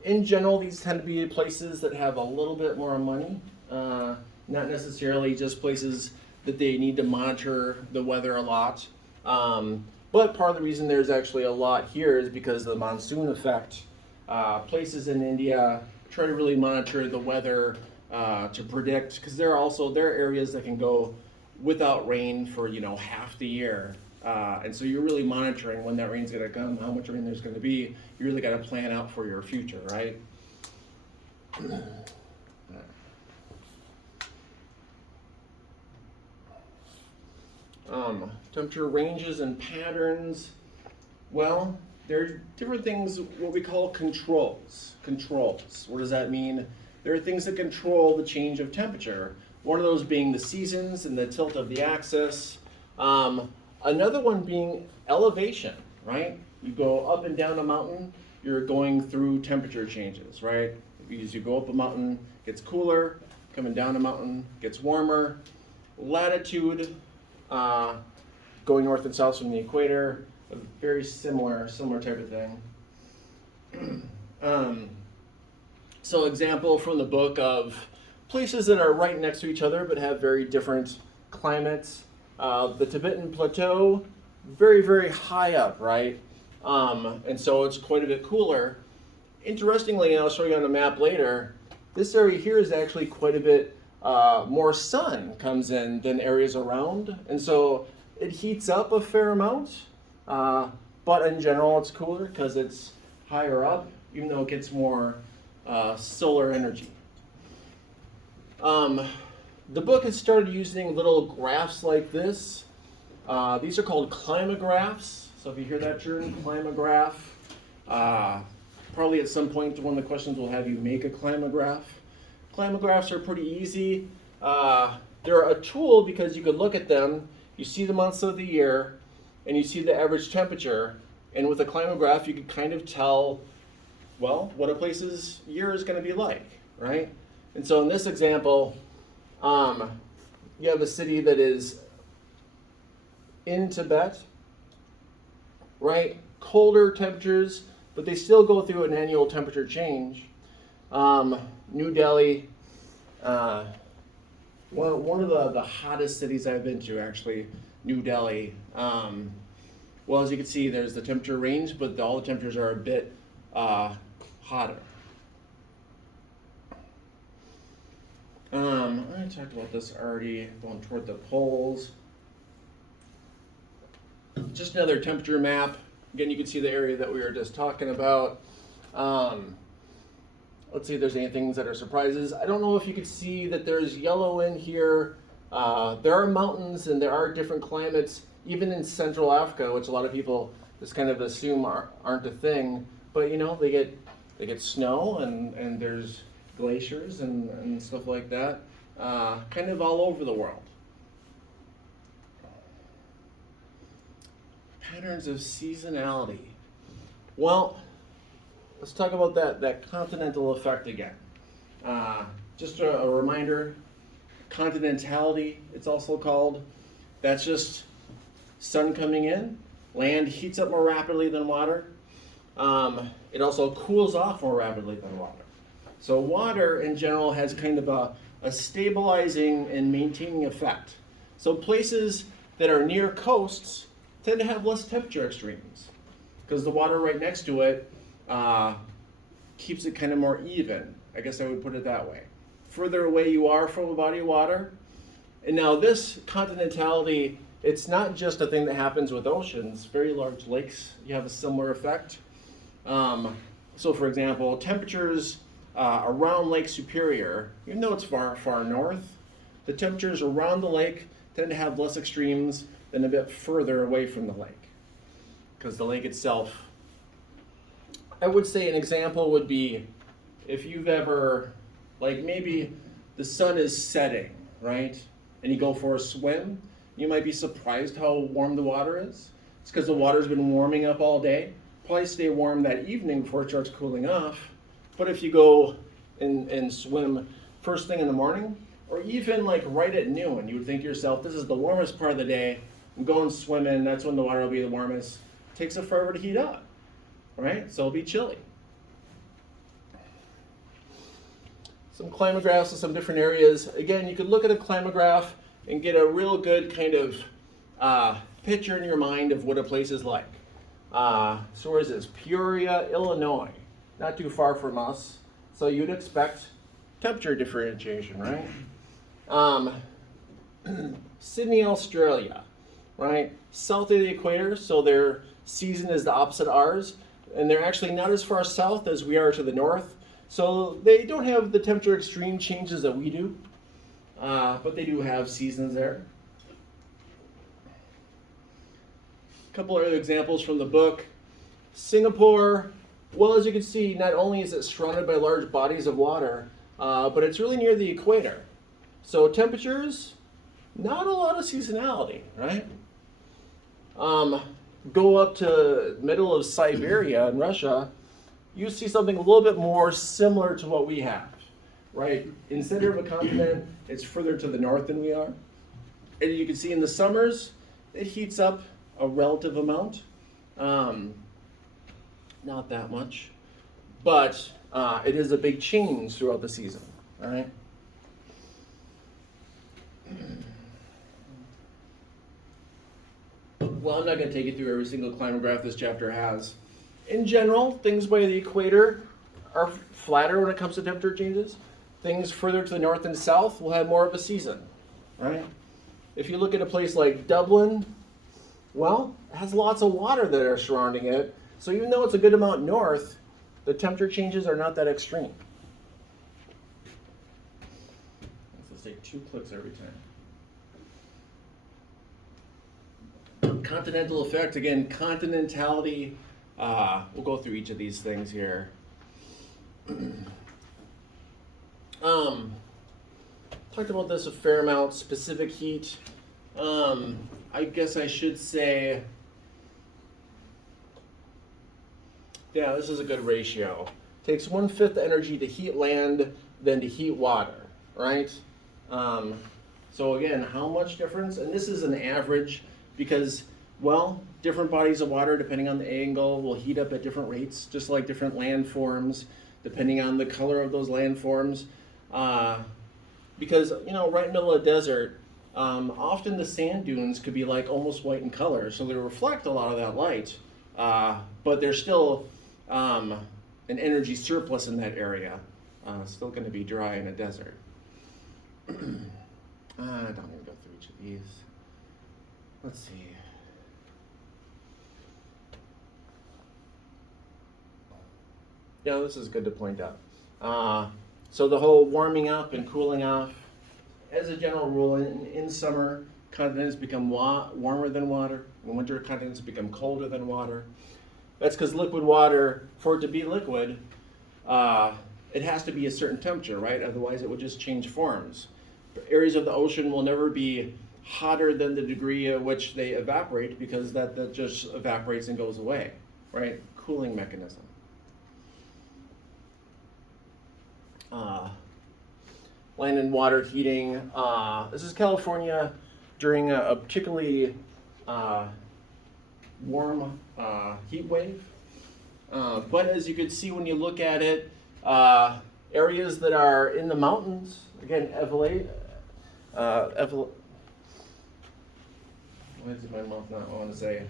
In general, these tend to be places that have a little bit more money, not necessarily just places that they need to monitor the weather a lot. But part of the reason there's actually a lot here is because of the monsoon effect. Places in India try to really monitor the weather to predict, because there are areas that can go without rain for half the year. And so you're really monitoring when that rain's going to come, how much rain there's going to be. You really got to plan out for your future, right? Temperature ranges and patterns. Well, there are different things, what we call controls. Controls. What does that mean? There are things that control the change of temperature. One of those being the seasons and the tilt of the axis. Another one being elevation, right? You go up and down a mountain, you're going through temperature changes, right? As you go up a mountain, it gets cooler, coming down a mountain, gets warmer. Latitude, going north and south from the equator, a very similar type of thing. So example from the book of places that are right next to each other but have very different climates. The Tibetan Plateau, very, very high up, right? And so it's quite a bit cooler. Interestingly, and I'll show you on a map later, this area here is actually quite a bit more sun comes in than areas around. And so it heats up a fair amount, but in general it's cooler because it's higher up, even though it gets more solar energy. The book has started using little graphs like this. These are called climographs. So if you hear that term, climograph, probably at some point one of the questions will have you make a climograph. Climographs are pretty easy. They're a tool because you could look at them, you see the months of the year, and you see the average temperature. And with a climograph, you can kind of tell, well, what a place's year is going to be like, right? And so in this example, you have a city that is in Tibet, right? Colder temperatures, but they still go through an annual temperature change. New Delhi, one of the hottest cities I've been to, actually, New Delhi. Well, as you can see, there's the temperature range, but all the temperatures are a bit hotter. I talked about this already, going toward the poles. Just another temperature map. Again, you can see the area that we were just talking about. Let's see if there's any things that are surprises. I don't know if you can see that there's yellow in here. There are mountains and there are different climates, even in Central Africa, which a lot of people just kind of assume aren't a thing. But they get snow and there's glaciers and stuff like that, kind of all over the world. Patterns of seasonality. Well, let's talk about that continental effect again. Just a reminder, continentality, it's also called. That's just sun coming in, land heats up more rapidly than water. It also cools off more rapidly than water. So water in general has kind of a stabilizing and maintaining effect. So places that are near coasts tend to have less temperature extremes because the water right next to it keeps it kind of more even. I guess I would put it that way. Further away you are from a body of water. And now this continentality, it's not just a thing that happens with oceans. Very large lakes, you have a similar effect. So for example, temperatures around Lake Superior, even though it's far, far north, the temperatures around the lake tend to have less extremes than a bit further away from the lake. Because the lake itself, I would say an example would be if you've ever, like maybe the sun is setting, right? And you go for a swim, you might be surprised how warm the water is. It's because the water's been warming up all day. Probably stay warm that evening before it starts cooling off. But if you go and swim first thing in the morning, or even like right at noon, you would think to yourself, this is the warmest part of the day. I'm going swimming, that's when the water will be the warmest. It takes it forever to heat up, right? So it'll be chilly. Some climographs of some different areas. Again, you could look at a climograph and get a real good kind of picture in your mind of what a place is like. So where is this? Peoria, Illinois. Not too far from us. So you'd expect temperature differentiation, right? Sydney, Australia, right? South of the equator, so their season is the opposite of ours. And they're actually not as far south as we are to the north. So they don't have the temperature extreme changes that we do. But they do have seasons there. A couple other examples from the book. Singapore, well, as you can see, not only is it surrounded by large bodies of water, but it's really near the equator. So temperatures, not a lot of seasonality, right? Go up to middle of Siberia in Russia, you see something a little bit more similar to what we have, right? In center of a continent, it's further to the north than we are. And you can see in the summers, it heats up a relative amount. Not that much, but it is a big change throughout the season, all right? Well, I'm not going to take you through every single climograph this chapter has. In general, things by the equator are flatter when it comes to temperature changes. Things further to the north and south will have more of a season, right? If you look at a place like Dublin, well, it has lots of water that are surrounding it. So even though it's a good amount north, the temperature changes are not that extreme. Let's take 2 clicks every time. Continental effect, again, continentality. We'll go through each of these things here. Talked about this a fair amount, specific heat. I guess I should say, yeah, this is a good ratio. Takes 1/5 the energy to heat land than to heat water, right? So again, how much difference? And this is an average because, well, different bodies of water, depending on the angle, will heat up at different rates, just like different landforms, depending on the color of those landforms. Because, you know, right in the middle of the desert, often the sand dunes could be like almost white in color, so they reflect a lot of that light, but there's still an energy surplus in that area. Still going to be dry in a desert. I don't even go through each of these. Let's see. Yeah, this is good to point out. So the whole warming up and cooling off, as a general rule, in summer, continents become warmer than water. In winter, continents become colder than water. That's because liquid water, for it to be liquid, it has to be a certain temperature, right? Otherwise, it would just change forms. Areas of the ocean will never be hotter than the degree at which they evaporate because that just evaporates and goes away, right? Cooling mechanism. Land and water heating. This is California during a particularly warm heat wave. But as you can see when you look at it, areas that are in the mountains, again, what is my mouth not want to say?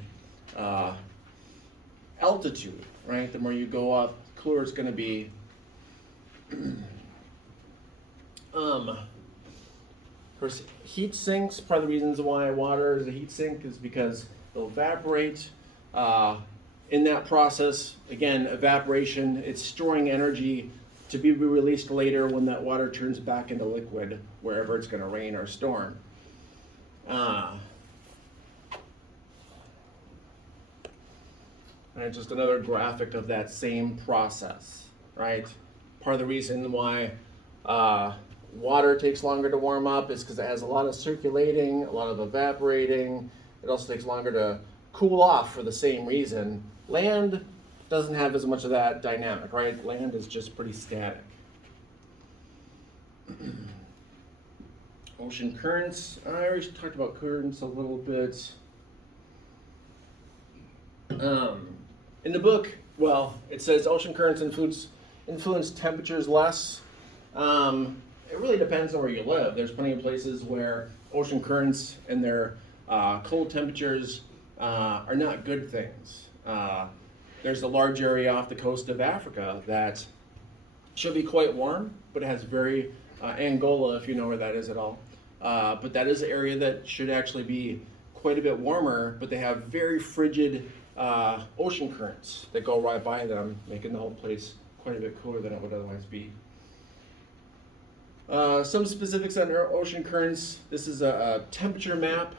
Altitude, right? The more you go up, the cooler it's going to be. Of course, heat sinks, part of the reasons why water is a heat sink is because it'll evaporate. In that process, again, evaporation, it's storing energy to be released later when that water turns back into liquid, wherever it's going to rain or storm. And just another graphic of that same process, right? Part of the reason why water takes longer to warm up is because it has a lot of circulating, a lot of evaporating. It also takes longer to cool off for the same reason. Land doesn't have as much of that dynamic, right? Land is just pretty static. Ocean currents. I already talked about currents a little bit. In the book, well, it says ocean currents influence temperatures less. It really depends on where you live. There's plenty of places where ocean currents and their cold temperatures are not good things. There's a large area off the coast of Africa that should be quite warm, but it has very, Angola, if you know where that is at all. But that is an area that should actually be quite a bit warmer, but they have very frigid ocean currents that go right by them, making the whole place quite a bit cooler than it would otherwise be. Some specifics on ocean currents. This is a temperature map.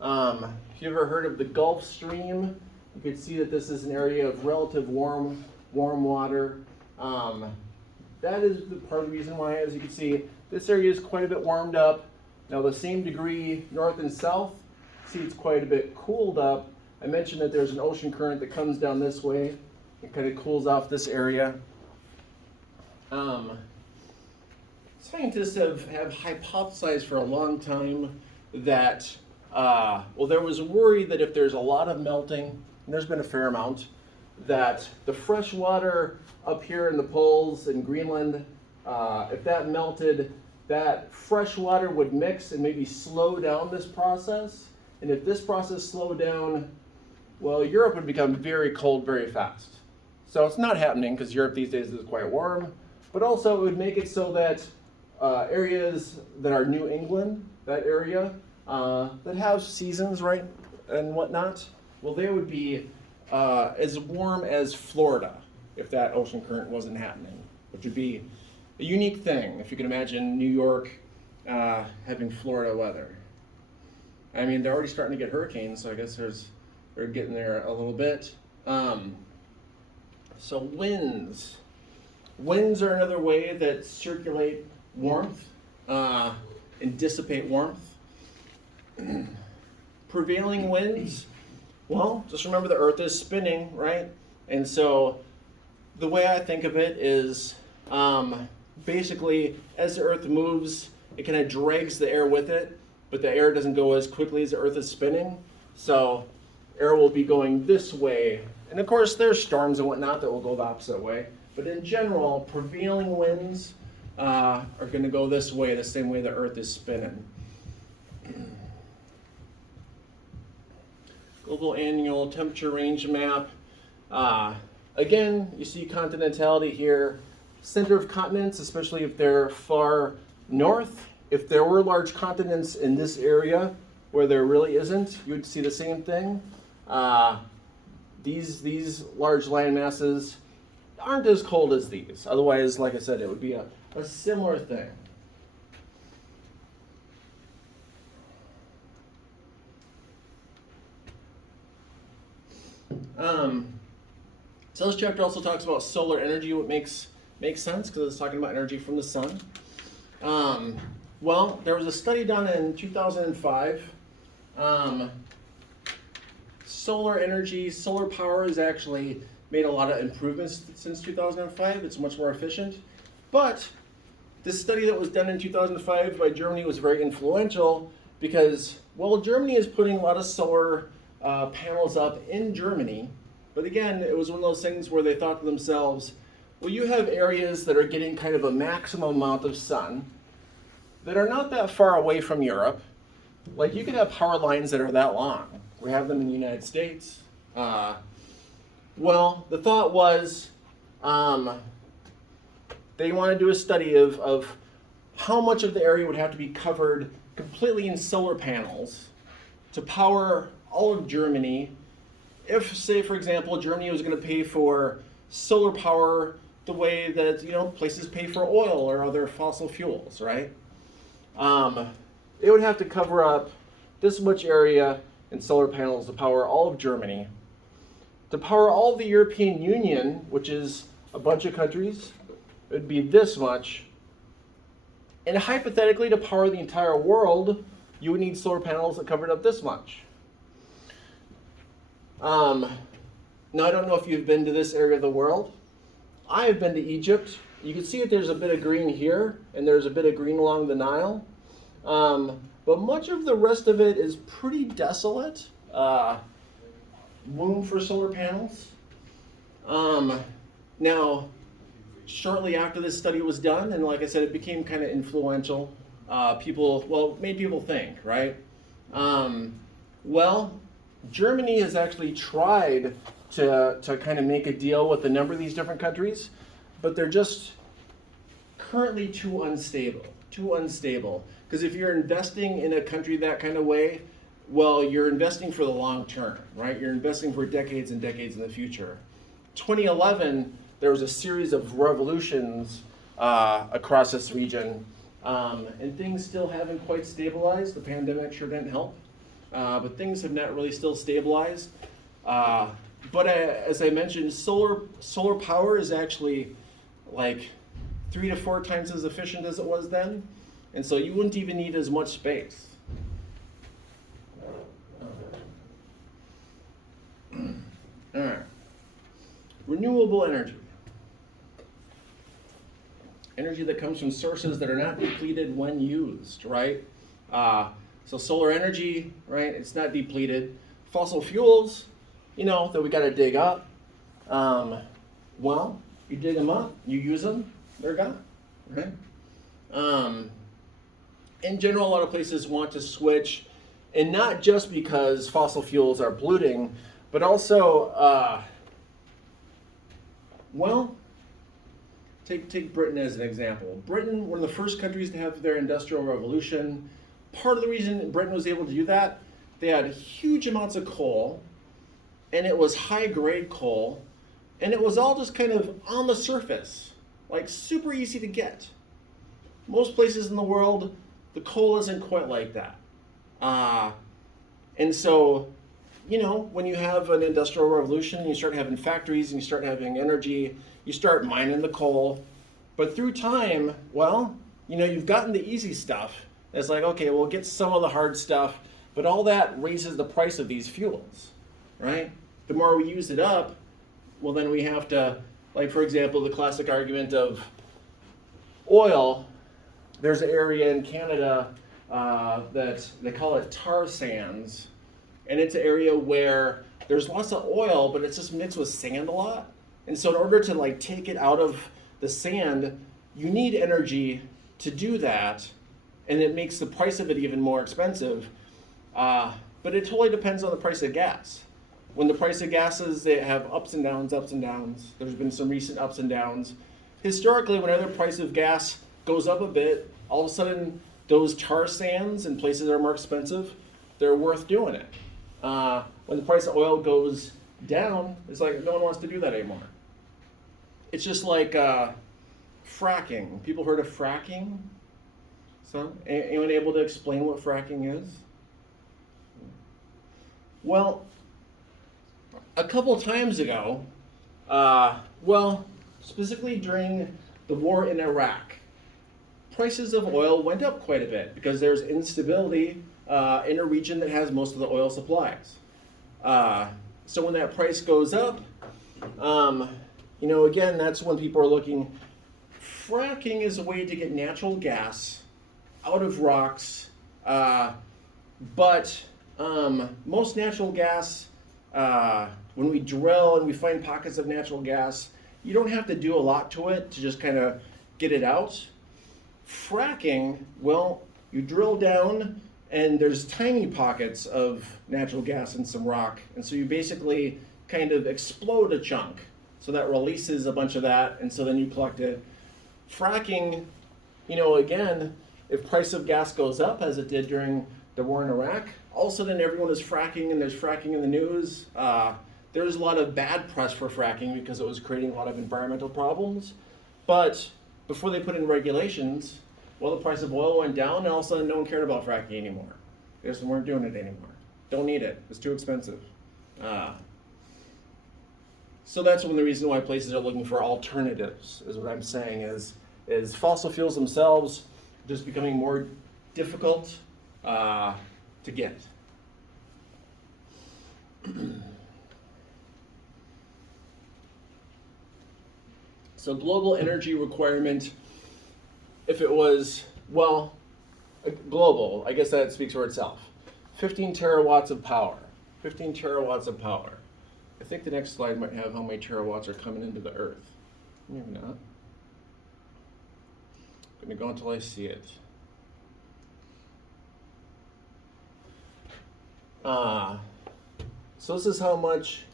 If you ever heard of the Gulf Stream, you can see that this is an area of relative warm water. That is part of the reason why, as you can see, this area is quite a bit warmed up. Now the same degree north and south, see it's quite a bit cooled up. I mentioned that there's an ocean current that comes down this way. It kind of cools off this area. Scientists have hypothesized for a long time that, well, there was worry that if there's a lot of melting, and there's been a fair amount, that the fresh water up here in the poles in Greenland, if that melted, that fresh water would mix and maybe slow down this process. And if this process slowed down, well, Europe would become very cold very fast. So it's not happening because Europe these days is quite warm, but also it would make it so that areas that are New England, that area, that have seasons, right, and whatnot, well, they would be as warm as Florida if that ocean current wasn't happening, which would be a unique thing if you can imagine New York having Florida weather. I mean, they're already starting to get hurricanes, so I guess they're getting there a little bit. So winds. Winds are another way that circulate warmth and dissipate warmth. Prevailing winds, well, just remember the earth is spinning, right? And so the way I think of it is basically as the earth moves, it kind of drags the air with it, but the air doesn't go as quickly as the earth is spinning. So air will be going this way. And of course, there's storms and whatnot that will go the opposite way. But in general, prevailing winds are going to go this way, the same way the earth is spinning. Global annual temperature range map. Again, you see continentality here. Center of continents, especially if they're far north. If there were large continents in this area where there really isn't, you would see the same thing. These large land masses aren't as cold as these. Otherwise, like I said, it would be a similar thing. So this chapter also talks about solar energy, what makes sense because it's talking about energy from the sun. Well, there was a study done in 2005. Solar energy, solar power has actually made a lot of improvements since 2005. It's much more efficient. But this study that was done in 2005 by Germany was very influential because, well, Germany is putting a lot of solar panels up in Germany. But again, it was one of those things where they thought to themselves, well, you have areas that are getting kind of a maximum amount of sun that are not that far away from Europe. Like you could have power lines that are that long. We have them in the United States. Well, the thought was they want to do a study of how much of the area would have to be covered completely in solar panels to power all of Germany. If, say, for example, Germany was going to pay for solar power the way that, you know, places pay for oil or other fossil fuels, right? It would have to cover up this much area in solar panels to power all of Germany. To power all of the European Union, which is a bunch of countries, it would be this much. And hypothetically, to power the entire world, you would need solar panels that covered up this much. Now, I don't know if you've been to this area of the world. I have been to Egypt. You can see that there's a bit of green here, and there's a bit of green along the Nile. But much of the rest of it is pretty desolate. Room for solar panels. Now, shortly after this study was done, and like I said, it became kind of influential. Made people think, right? Well, Germany has actually tried to kind of make a deal with a number of these different countries, but they're just currently too unstable. Because if you're investing in a country that kind of way, well, you're investing for the long term, right? You're investing for decades and decades in the future. 2011, there was a series of revolutions across this region, and things still haven't quite stabilized. The pandemic sure didn't help, but things have not really still stabilized. But as I mentioned, solar power is actually like 3 to 4 times as efficient as it was then, and so you wouldn't even need as much space. All right. Renewable energy. Energy that comes from sources that are not depleted when used, right? So solar energy, right, it's not depleted. Fossil fuels, that we got to dig up. Well, you dig them up, you use them, they're gone, right? In general, a lot of places want to switch, and not just because fossil fuels are polluting, but also, take Britain as an example. Britain, one of the first countries to have their industrial revolution. Part of the reason Britain was able to do that, they had huge amounts of coal, and it was high-grade coal, and it was all just kind of on the surface, like super easy to get. Most places in the world, the coal isn't quite like that. And so, when you have an industrial revolution, you start having factories and you start having energy, you start mining the coal. But through time, you've gotten the easy stuff. It's like, okay, we'll get some of the hard stuff, but all that raises the price of these fuels, right? The more we use it up, well, then we have to, like, for example, the classic argument of oil. There's an area in Canada that they call it tar sands. And it's an area where there's lots of oil, but it's just mixed with sand a lot. And so in order to take it out of the sand, you need energy to do that, and it makes the price of it even more expensive. But it totally depends on the price of gas. When the price of gases, they have ups and downs. There's been some recent ups and downs. Historically, whenever the price of gas goes up a bit, all of a sudden those tar sands in places that are more expensive, they're worth doing it. When the price of oil goes down, it's like no one wants to do that anymore. It's just like fracking. People heard of fracking? So, anyone able to explain what fracking is? Well, a couple times ago, specifically during the war in Iraq, prices of oil went up quite a bit because there's instability in a region that has most of the oil supplies. So when that price goes up, again, that's when people are looking. Fracking is a way to get natural gas out of rocks, but most natural gas, when we drill and we find pockets of natural gas, you don't have to do a lot to it to just kind of get it out. Fracking, you drill down and there's tiny pockets of natural gas in some rock, and so you basically kind of explode a chunk. So that releases a bunch of that, and so then you collect it. Fracking, again, if price of gas goes up, as it did during the war in Iraq, all of a sudden everyone is fracking, and there's fracking in the news. There's a lot of bad press for fracking because it was creating a lot of environmental problems. But before they put in regulations, the price of oil went down, and all of a sudden no one cared about fracking anymore. They just weren't doing it anymore. Don't need it. It's too expensive. So that's one of the reasons why places are looking for alternatives, is what I'm saying, is fossil fuels themselves just becoming more difficult to get. So global energy requirement, if it was, global, I guess that speaks for itself. 15 terawatts of power. 15 terawatts of power. I think the next slide might have how many terawatts are coming into the Earth. Maybe not. I'm going to go until I see it. So this is how much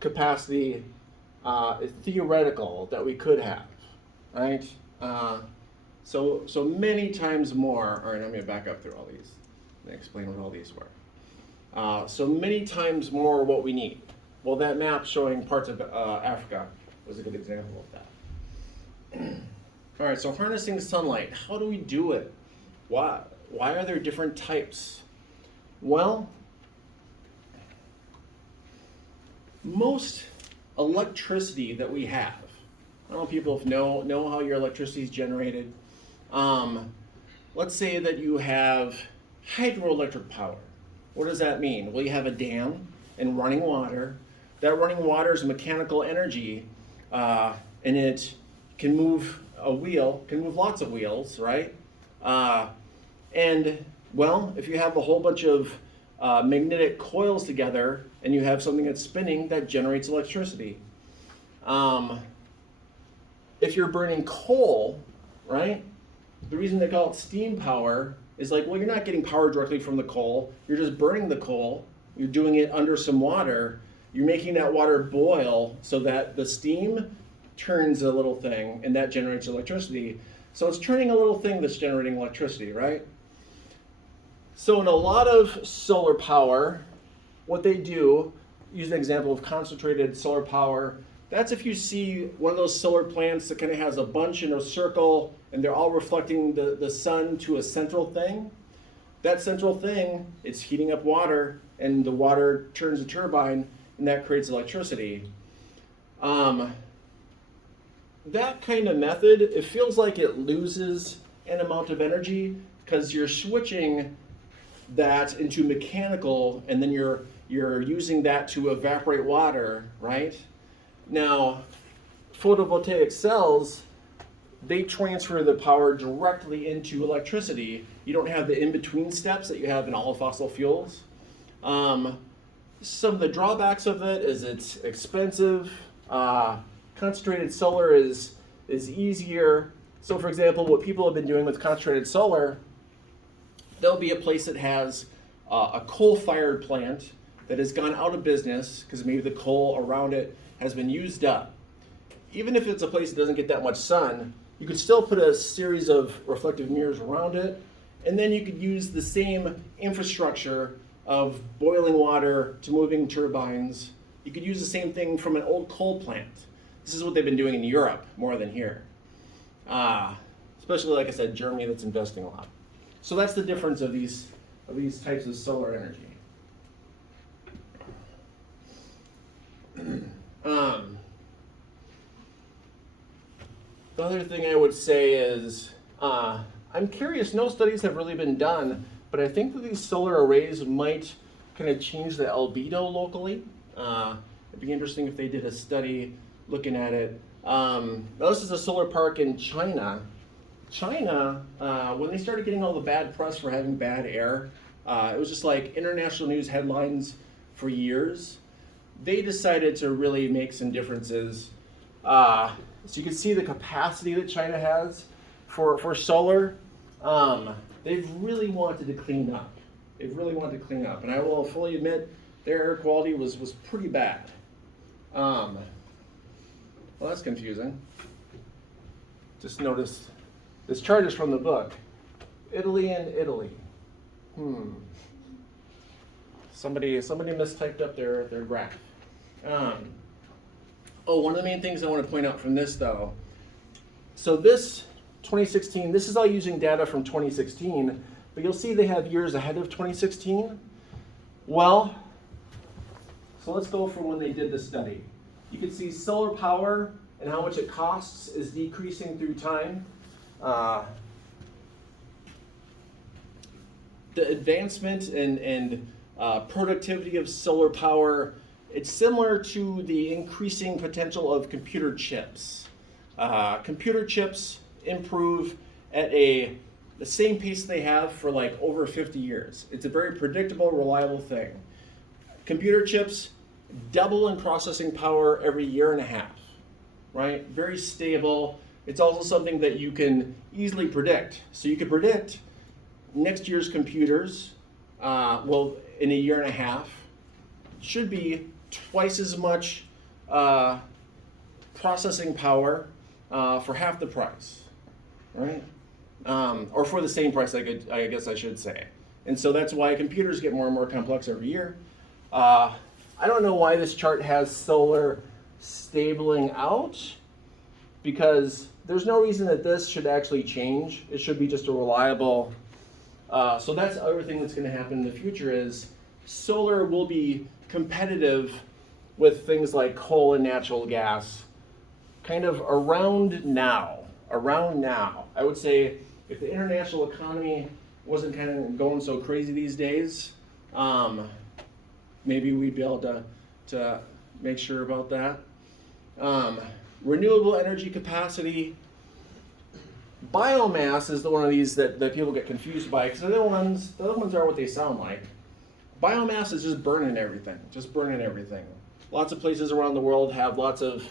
capacity theoretical that we could have, right? So many times more. All right, I'm going to back up through all these and explain what all these were. So many times more what we need. Well, that map showing parts of Africa was a good example of that. All right, so harnessing sunlight. How do we do it? Why are there different types? Well, most electricity that we have, I don't know if people know how your electricity is generated. Let's say that you have hydroelectric power. What does that mean? Well, you have a dam and running water. That running water is mechanical energy, and it can move a wheel, can move lots of wheels, right? And, well, if you have a whole bunch of magnetic coils together and you have something that's spinning, that generates electricity. If you're burning coal, right, the reason they call it steam power is like, well, you're not getting power directly from the coal. You're just burning the coal. You're doing it under some water. You're making that water boil so that the steam turns a little thing, and that generates electricity. So it's turning a little thing that's generating electricity, right? So in a lot of solar power, what they do, use an example of concentrated solar power, that's if you see one of those solar plants that kind of has a bunch in a circle and they're all reflecting the sun to a central thing. That central thing, it's heating up water, and the water turns a turbine, and that creates electricity. That kind of method, it feels like it loses an amount of energy because you're switching that into mechanical, and then you're using that to evaporate water, right? Now, photovoltaic cells, they transfer the power directly into electricity. You don't have the in-between steps that you have in all fossil fuels. Some of the drawbacks of it is it's expensive. Concentrated solar is easier. So for example, what people have been doing with concentrated solar, there'll be a place that has a coal-fired plant that has gone out of business because maybe the coal around it has been used up. Even if it's a place that doesn't get that much sun, you could still put a series of reflective mirrors around it, and then you could use the same infrastructure of boiling water to moving turbines. You could use the same thing from an old coal plant. This is what they've been doing in Europe more than here. Especially, like I said, Germany, that's investing a lot. So that's the difference of these types of solar energy. The other thing I would say is, I'm curious, no studies have really been done, but I think that these solar arrays might kind of change the albedo locally. It'd be interesting if they did a study looking at it. This is a solar park in China. China, when they started getting all the bad press for having bad air, it was just like international news headlines for years. They decided to really make some differences. So you can see the capacity that China has for solar. They've really wanted to clean up. And I will fully admit their air quality was pretty bad. Well, that's confusing. Just notice this chart is from the book. Italy and Italy. Somebody mistyped up their graph. One of the main things I want to point out from this, though, so this 2016, this is all using data from 2016, but you'll see they have years ahead of 2016. Well, so let's go from when they did the study. You can see solar power and how much it costs is decreasing through time. The advancement and productivity of solar power, it's similar to the increasing potential of computer chips. Computer chips improve at a the same pace they have for like over 50 years. It's a very predictable, reliable thing. Computer chips double in processing power every year and a half, right? Very stable. It's also something that you can easily predict. So you can predict next year's computers, in a year and a half, should be twice as much processing power for half the price, right? Or for the same price, I guess I should say. And so that's why computers get more and more complex every year. I don't know why this chart has solar stabling out, because there's no reason that this should actually change. It should be just a reliable. So that's everything that's going to happen in the future is solar will be competitive with things like coal and natural gas kind of around now. I would say if the international economy wasn't kind of going so crazy these days, maybe we'd be able to make sure about that. Renewable energy capacity. Biomass is the one of these that people get confused by, because the other ones are what they sound like. Biomass is just burning everything. Lots of places around the world have lots of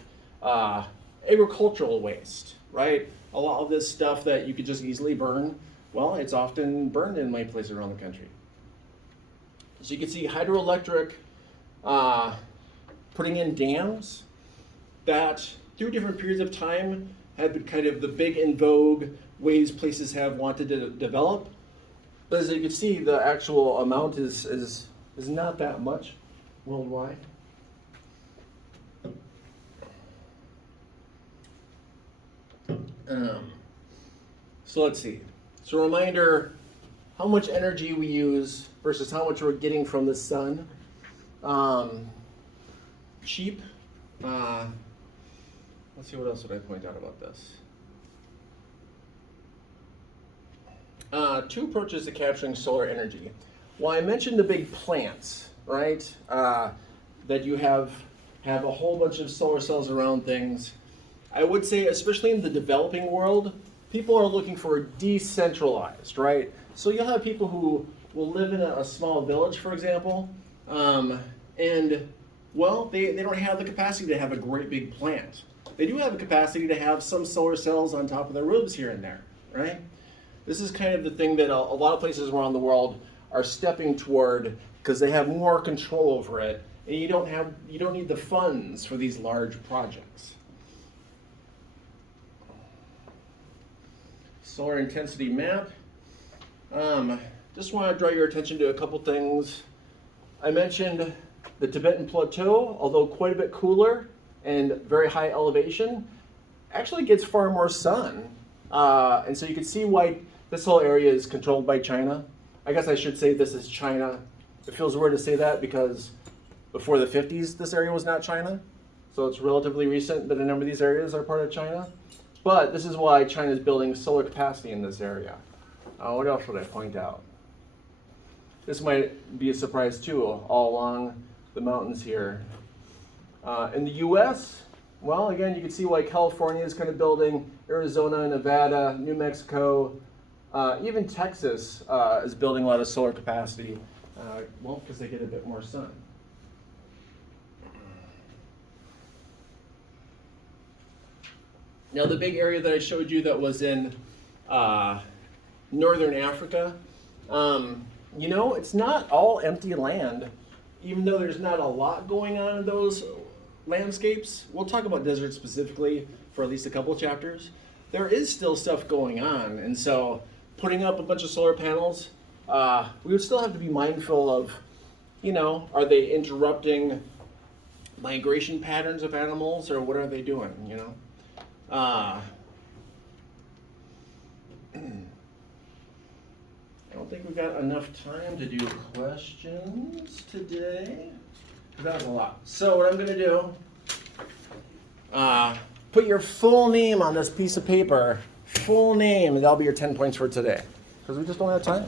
agricultural waste, right? A lot of this stuff that you could just easily burn, well, it's often burned in many places around the country. So you can see hydroelectric putting in dams that through different periods of time have been kind of the big in vogue ways places have wanted to develop. But as you can see, the actual amount is not that much worldwide. So let's see. So a reminder, how much energy we use versus how much we're getting from the sun. Cheap. Let's see, what else would I point out about this? Two approaches to capturing solar energy. Well, I mentioned the big plants, right? That you have a whole bunch of solar cells around things. I would say, especially in the developing world, people are looking for decentralized, right? So you'll have people who will live in a small village, for example, and, well, they don't have the capacity to have a great big plant. They do have a capacity to have some solar cells on top of their roofs here and there, right? This is kind of the thing that a lot of places around the world are stepping toward, because they have more control over it, and you don't need the funds for these large projects. Solar intensity map. Just want to draw your attention to a couple things. I mentioned the Tibetan Plateau, although quite a bit cooler and very high elevation, actually gets far more sun. And so you can see why this whole area is controlled by China. I guess I should say this is China. It feels weird to say that because before the 50s, this area was not China. So it's relatively recent that a number of these areas are part of China. But this is why China is building solar capacity in this area. What else would I point out? This might be a surprise too, all along the mountains here. In the US, well, again, you can see why California is kind of building, Arizona, Nevada, New Mexico, even Texas is building a lot of solar capacity, well, because they get a bit more sun. Now, the big area that I showed you that was in northern Africa, it's not all empty land, even though there's not a lot going on in those landscapes. We'll talk about deserts specifically for at least a couple chapters. There is still stuff going on, and so putting up a bunch of solar panels, we would still have to be mindful of, are they interrupting migration patterns of animals, or what are they doing, I don't think we've got enough time to do questions today. That was a lot. So what I'm going to do, put your full name on this piece of paper. Full name, and that'll be your 10 points for today. Because we just don't have time.